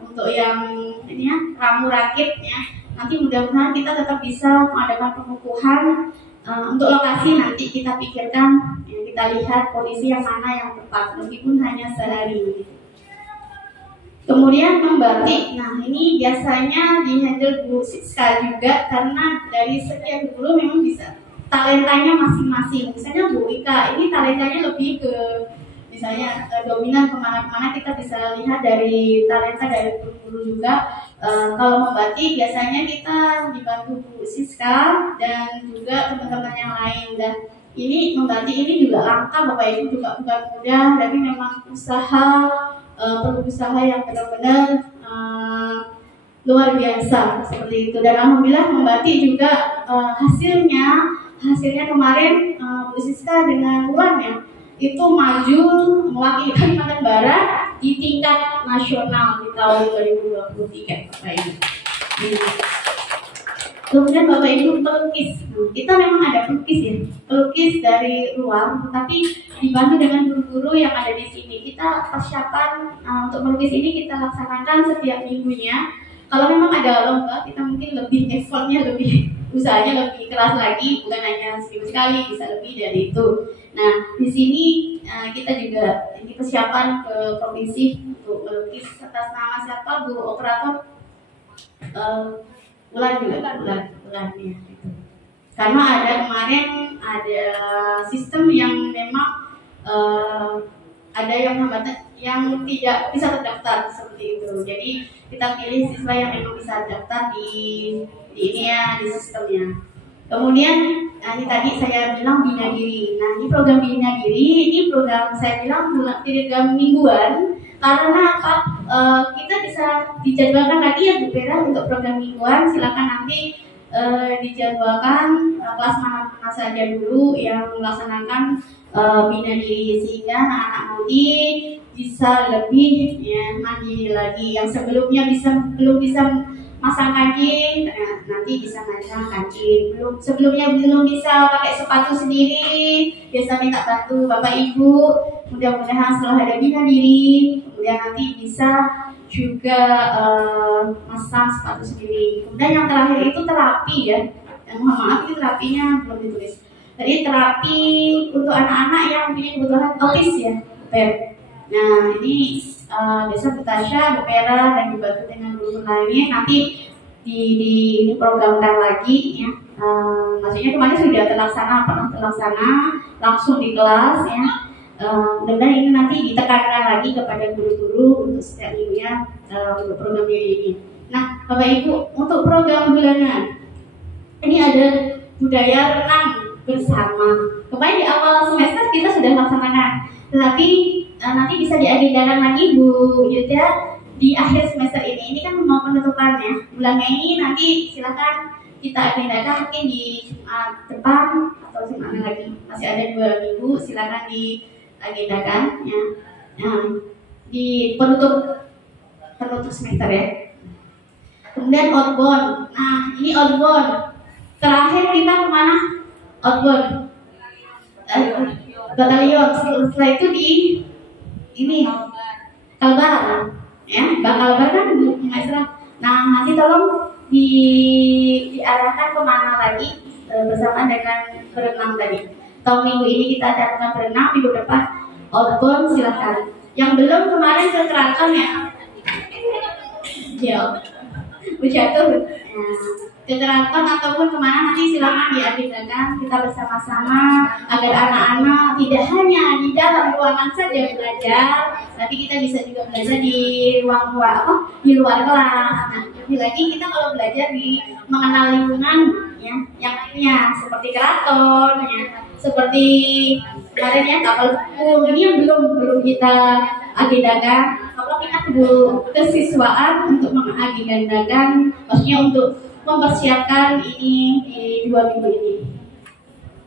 untuk yang ini ya ramu rakit ya. Nanti mudah-mudahan kita tetap bisa mengadakan pengukuhan untuk lokasi, nanti kita pikirkan ya, kita lihat kondisi yang mana yang tepat meskipun hanya sehari. Kemudian membatik, nah ini biasanya dihandle Bu Siska juga, karena dari sekian guru memang bisa talentanya masing-masing. Misalnya Bu Ika, ini talentanya lebih ke misalnya dominan kemana-kemana, kita bisa lihat dari talenta dari guru-guru juga. Kalau membatik biasanya kita dibantu Bu Siska dan juga teman-teman yang lain. Dan ini membatik ini juga langka Bapak Ibu, juga bukan mudah, tapi memang perlu usaha yang benar-benar luar biasa seperti itu. Dan alhamdulillah membatik juga hasilnya kemarin Bu Siska dengan Wulan ya, itu maju mewakili Kalimantan Barat di tingkat nasional di tahun 2023 Bapak Ibu. Kemudian Bapak Ibu pelukis, kita memang ada pelukis dari luar, tetapi dibantu dengan guru-guru yang ada di sini. Kita persiapan untuk melukis ini kita laksanakan setiap minggunya. Kalau memang ada lomba, kita mungkin lebih effortnya, lebih usahanya lebih keras lagi, bukan hanya sekali, bisa lebih dari itu. Nah, di sini kita juga ini persiapan ke provinsi untuk melukis atas nama siapa, Bu Operator Bulan ya, gitu. Karena kemarin ada sistem yang memang ada yang hambatan yang tidak bisa terdaftar seperti itu. Jadi kita pilih siswa yang memang bisa terdaftar di ini ya, di sistemnya. Kemudian ini tadi saya bilang bina diri. Nah, ini program bina diri, ini program saya bilang program mingguan. Karena apa? Kita bisa dijadwalkan lagi ya Bu Vera untuk program mingguan. Silakan nanti dijadwalkan kelas mana saja dulu yang melaksanakan bina diri, sehingga anak-anak nanti bisa lebih ya mandiri lagi. Yang sebelumnya belum bisa masang kancing, nanti bisa masang kancing. Sebelumnya belum bisa pakai sepatu sendiri, biasa minta bantu Bapak Ibu. Mudah-mudahan setelah ada bina diri, kemudian nanti bisa juga masang sepatu sendiri. Kemudian yang terakhir itu terapi ya. Yang mohon maaf ini terapinya belum ditulis. Jadi terapi untuk anak-anak yang mempunyai kebutuhan autis ya, Per. Nah ini biasa Bu Tasya, Bu Vera dan dibantu dengan guru lainnya nanti diprogramkan lagi ya. Maksudnya kemarin sudah pernah terlaksana langsung di kelas ya. Dan ini nanti ditekankan lagi kepada guru-guru untuk setiap minggunya untuk program ini. Nah, Bapak Ibu, untuk program bulanan ini ada budaya renang bersama. Kemarin di awal semester kita sudah laksanakan, tetapi nanti bisa diagendakan lagi Bu Yuda di akhir semester ini. Ini kan mau penutupan ya. Bulan Mei nanti silakan kita agendakan mungkin di Jumat depan atau Jumat lagi. Masih ada 2 minggu, silakan diagendakan ya. Nah, di penutup semester ya. Kemudian outbound. Nah, ini outbound. Terakhir kita kemana? Outbound. Batalion. Setelah itu di ini Kalbar. Ya, bakal kan Maestra. Nah, nanti tolong diarahkan kemana lagi bersama dengan berenang tadi. Tahun minggu ini kita akan berenang, minggu depan outbound silakan. Yang belum kemarin ke keraton ya. Ya. Jatuh. Ke keraton ataupun kemana nanti silakan diagendakan kita bersama-sama agar anak-anak tidak hanya di dalam ruangan saja belajar, tapi kita bisa juga belajar di ruang-ruang di luar kelas. Nah, lagi kita kalau belajar di mengenal lingkungan ya, yang lainnya seperti keraton ya, seperti kemarin ya kapal hukum ini yang belum kita agendakan. Kalau kita perlu kesiswaan untuk mengagendakan, maksudnya untuk mempersiapkan ini di 2 minggu ini.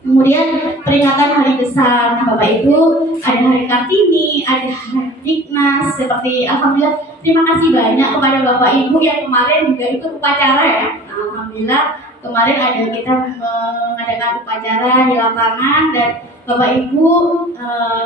Kemudian peringatan hari besar, nah Bapak Ibu, ada hari Kartini, ada hari Dignas, seperti alhamdulillah terima kasih banyak kepada Bapak Ibu yang kemarin juga ikut upacara ya. Nah, alhamdulillah kemarin ada kita mengadakan upacara di lapangan dan Bapak Ibu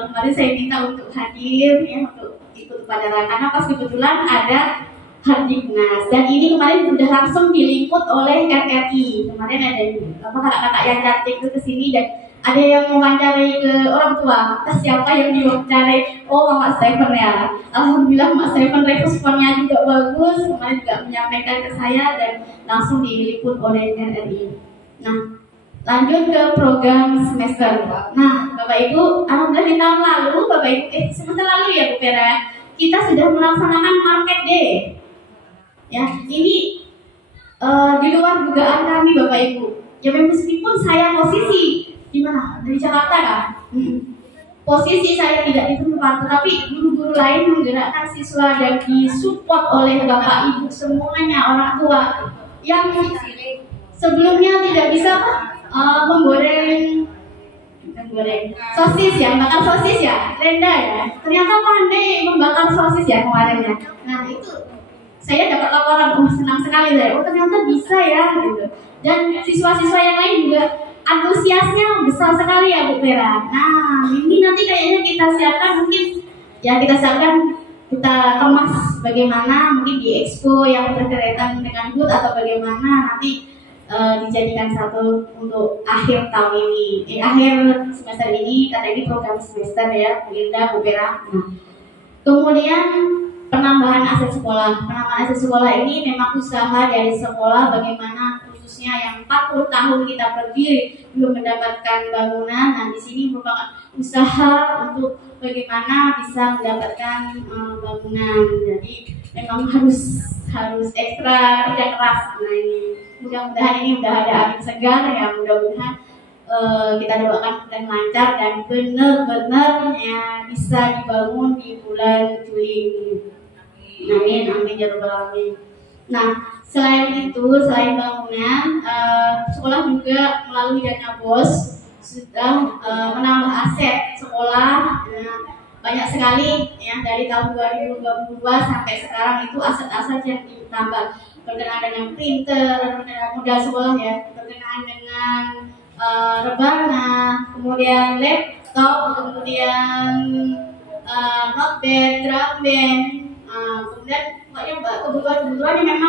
kemarin saya minta untuk hadir ya untuk ikut upacara karena pas kebetulan ada Hardiknas dan ini kemarin sudah langsung diliput oleh RRI. Kemarin ada kakak-kakak yang cantik itu kesini dan ada yang mewawancarai ke orang tua. Entah siapa yang diwawancarai? Oh, Mak Stephen ya. Alhamdulillah Mak Stephen responnya juga bagus. Kemarin juga menyampaikan ke saya dan langsung diliput oleh RRI. Nah, lanjut ke program semester. Nah, Bapak Ibu, alhamdulillah di tahun lalu, Bapak Ibu, semester lalu ya Bu Vera, kita sudah melaksanakan Market Day. Ya, ini di luar dugaan kami Bapak Ibu. Ya meskipun saya posisi di mana? Dari Jakarta kan? Posisi saya tidak di tempat, tetapi guru-guru lain menggerakkan siswa dan disupport oleh Bapak Ibu semuanya orang tua yang sebelumnya tidak bisa menggoreng sosis ya, bakar sosis ya, Renda ya. Ternyata pandai membakar sosis ya kemarin ya. Nah itu saya dapat laporan, senang sekali saya. Oh ternyata bisa ya gitu. Dan siswa-siswa yang lain juga antusiasnya besar sekali ya Bu Vera. Nah ini nanti kayaknya kita siapkan mungkin ya kita kemas bagaimana mungkin di expo yang berkaitan dengan HUT atau bagaimana nanti dijadikan satu untuk akhir tahun ini, akhir semester ini karena ini program semester ya Bu Linda, Bu Vera. Nah, kemudian penambahan aset sekolah. Penambahan aset sekolah ini memang usaha dari sekolah bagaimana khususnya yang 40 tahun kita berdiri belum mendapatkan bangunan. Nah, di sini merupakan usaha untuk bagaimana bisa mendapatkan bangunan. Jadi memang harus ekstra kerja keras. Nah, ini mudah-mudahan ini udah ada angin segar ya, mudah-mudahan kita doakan dan lancar dan benar-benar ya bisa dibangun di bulan Juli ini. Amin, amin ya rabbal alamin. Nah, selain bangunan, sekolah juga melalui dana BOS sudah menambah aset sekolah. Banyak sekali ya, dari tahun 2022 sampai sekarang itu aset-aset yang ditambah berkenaan dengan printer, berkenaan modal sekolah ya, berkenaan dengan rebana, kemudian laptop, kemudian notepad, drum band, kemudian kebutuhan-kebutuhan yang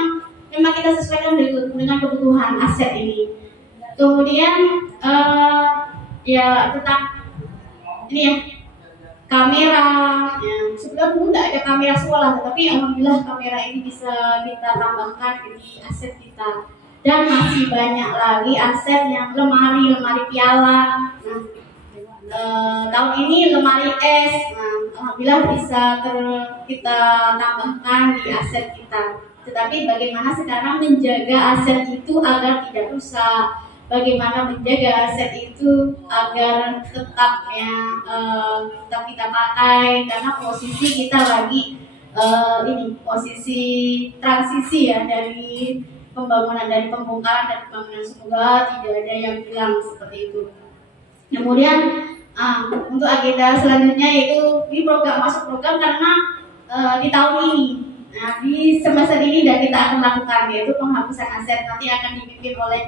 memang kita sesuaikan dengan kebutuhan aset ini. Kemudian ya tentang ini ya, kamera ya, sebelum dulu tidak ada kamera sekolah, tapi alhamdulillah kamera ini bisa kita tambahkan di aset kita. Dan masih banyak lagi aset yang lemari piala. Nah, tahun ini lemari es. Nah, alhamdulillah bisa kita tambahkan di aset kita. Tetapi bagaimana sekarang menjaga aset itu agar tidak rusak? Bagaimana menjaga aset itu agar tetap kita pakai, karena posisi kita lagi posisi transisi ya, dari pembangunan, dari pembongkaran dan pembangunan, semoga tidak ada yang hilang seperti itu. Kemudian untuk agenda selanjutnya yaitu ini masuk program karena di tahun ini, nah, di semester ini dan kita akan lakukan yaitu penghapusan aset, nanti akan dipimpin oleh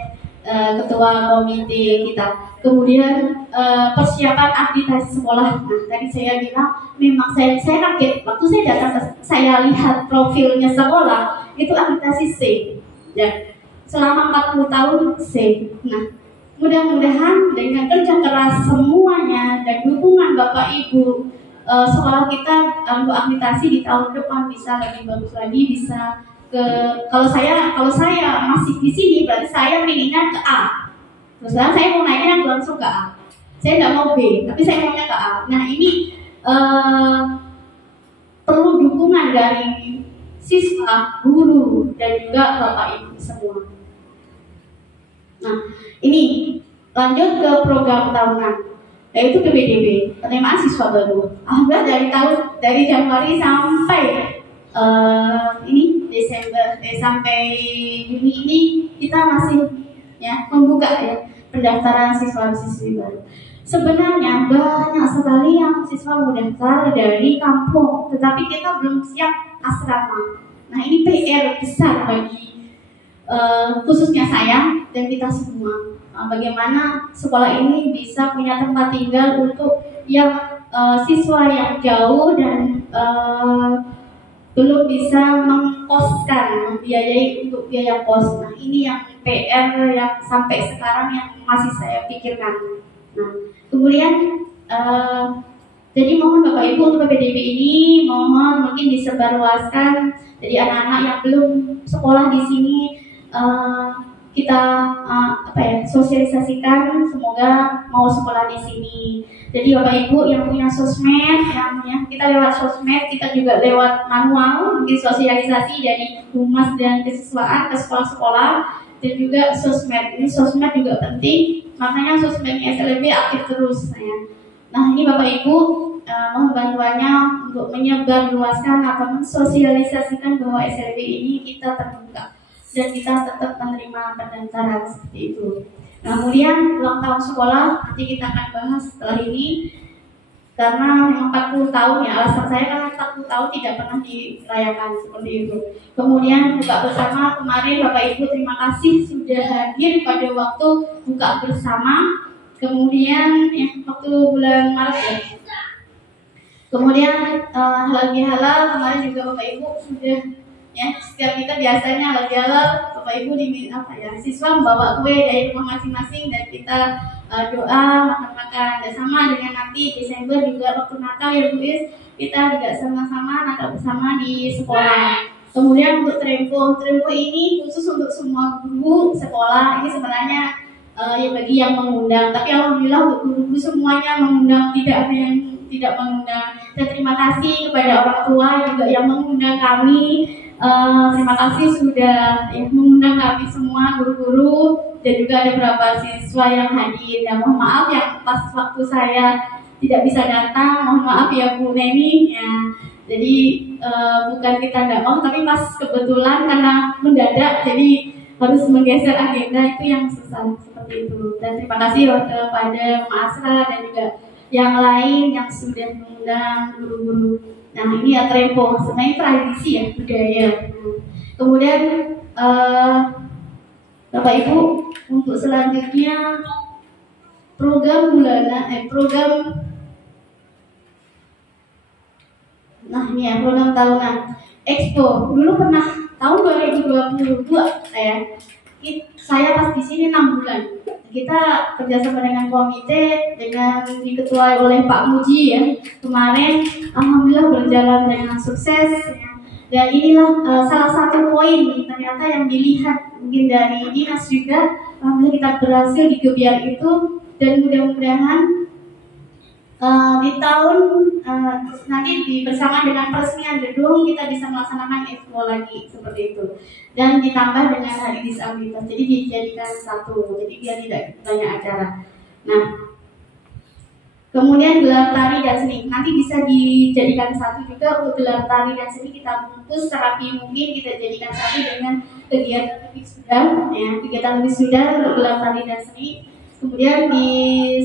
ketua komite kita. Kemudian persiapan akreditasi sekolah. Nah, tadi saya bilang memang saya kaget waktu saya datang, saya lihat profilnya sekolah itu akreditasi C. Ya, selama 40 tahun C. Nah, mudah-mudahan dengan kerja keras semuanya dan dukungan Bapak Ibu, sekolah kita untuk akreditasi di tahun depan bisa lebih bagus lagi, bisa kalau saya masih di sini berarti saya pinginnya ke A. Terus saya mau naiknya langsung ke A. Saya nggak mau B, tapi saya maunya ke A. Nah, ini perlu dukungan dari siswa, guru, dan juga Bapak Ibu semua. Nah, ini lanjut ke program tahunan, yaitu PPDB, penerimaan siswa baru. Alhamdulillah dari Januari sampai Desember sampai Juni ini kita masih ya membuka ya pendaftaran siswa-siswi baru. Sebenarnya banyak sekali yang siswa mendaftar dari kampung, tetapi kita belum siap asrama. Nah, ini PR besar bagi khususnya saya dan kita semua. Bagaimana sekolah ini bisa punya tempat tinggal untuk yang siswa yang jauh dan belum bisa mengkoskan, membiayai untuk biaya kos. Nah, ini yang PR yang sampai sekarang yang masih saya pikirkan. Nah, kemudian jadi mohon Bapak Ibu untuk PPDB ini mohon mungkin disebarluaskan. Jadi anak-anak yang belum sekolah di sini kita sosialisasikan, semoga mau sekolah di sini. Jadi Bapak Ibu yang punya sosmed, kita lewat sosmed, kita juga lewat manual, mungkin sosialisasi dari humas dan kesiswaan ke sekolah-sekolah, dan juga sosmed. Ini sosmed juga penting, makanya sosmednya SLB aktif terus ya. Nah, ini Bapak Ibu mohon bantuannya untuk menyebarluaskan atau mensosialisasikan bahwa SLB ini kita terbuka dan kita tetap menerima pendaftaran seperti itu. Nah, kemudian ulang tahun sekolah nanti kita akan bahas setelah ini, karena 40 tahun ya, alasan saya karena 40 tahun tidak pernah dirayakan seperti itu. Kemudian buka bersama kemarin Bapak Ibu terima kasih sudah hadir pada waktu buka bersama. Kemudian waktu bulan Maret ya. Kemudian halal bihalal kemarin juga Bapak Ibu sudah ya, setiap kita biasanya halal bihalal Bapak Ibu siswa membawa kue dari rumah masing-masing dan kita doa makan-makan. Dan sama dengan nanti Desember juga waktu Natal ya Bu Is, kita juga sama-sama Natal bersama di sekolah. Kemudian untuk Trempo ini khusus untuk semua guru sekolah. Ini sebenarnya ya bagi yang mengundang. Tapi alhamdulillah untuk guru-guru semuanya mengundang, tidak ada yang tidak mengundang. Dan terima kasih kepada orang tua juga yang mengundang kami. Terima kasih sudah mengundang kami semua guru-guru dan juga ada beberapa siswa yang hadir. Dan mohon maaf yang pas waktu saya tidak bisa datang, mohon maaf ya Bu Neni ya. Jadi bukan kita nggak mau, tapi pas kebetulan karena mendadak jadi harus menggeser agenda, itu yang susah seperti itu. Dan terima kasih kepada Mas Asra dan juga yang lain yang sudah mengundang guru-guru. Nah ini ya Trempo, sebenarnya tradisi ya, budaya. Kemudian Bapak Ibu, untuk selanjutnya program bulanan, ini ya program tahunan Expo. Dulu pernah tahun 2022 saya pas di sini 6 bulan. Kita kerjasama dengan komite, dengan diketuai oleh Pak Muji ya. Kemarin alhamdulillah berjalan dengan sukses ya. Dan inilah salah satu poin ternyata yang dilihat mungkin dari dinas juga. Alhamdulillah kita berhasil di Gebiar itu, dan mudah-mudahan di tahun nanti bersama dengan peresmian gedung kita bisa melaksanakan expo lagi seperti itu, dan ditambah dengan hari disabilitas, jadi dijadikan satu, jadi biar tidak banyak acara. Nah kemudian gelar tari dan seni nanti bisa dijadikan satu juga. Untuk gelar tari dan seni kita bungkus terapi, mungkin kita jadikan satu dengan kegiatan wisuda ya, kegiatan wisuda untuk gelar tari dan seni. Kemudian di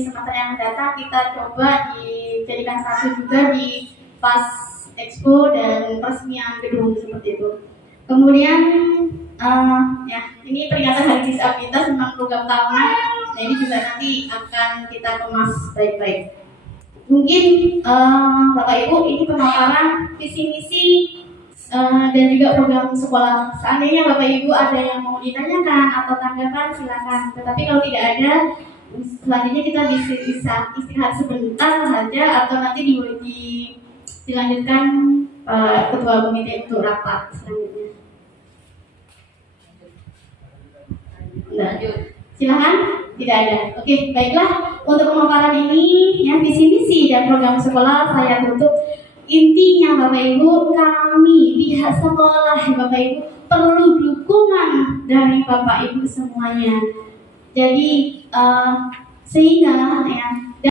semester yang datang kita coba dijadikan satu juga di pas expo dan peresmian gedung seperti itu. Kemudian ini peringatan hari disabilitas memang program tahunan. Nah ini juga nanti akan kita kemas baik-baik. Mungkin Bapak Ibu ini pemaparan visi misi dan juga program sekolah. Seandainya Bapak Ibu ada yang mau ditanyakan atau tanggapan silakan. Tetapi kalau tidak ada, selanjutnya kita bisa istirahat sebentar saja atau nanti dilanjutkan Ketua Komite untuk rapat selanjutnya. Lanjut. Silakan. Tidak ada. Oke, baiklah. Untuk pemaparan ini ya visi misi dan program sekolah saya tutup. Intinya Bapak Ibu, kami pihak sekolah Bapak Ibu perlu dukungan dari Bapak Ibu semuanya. Jadi sehingga ya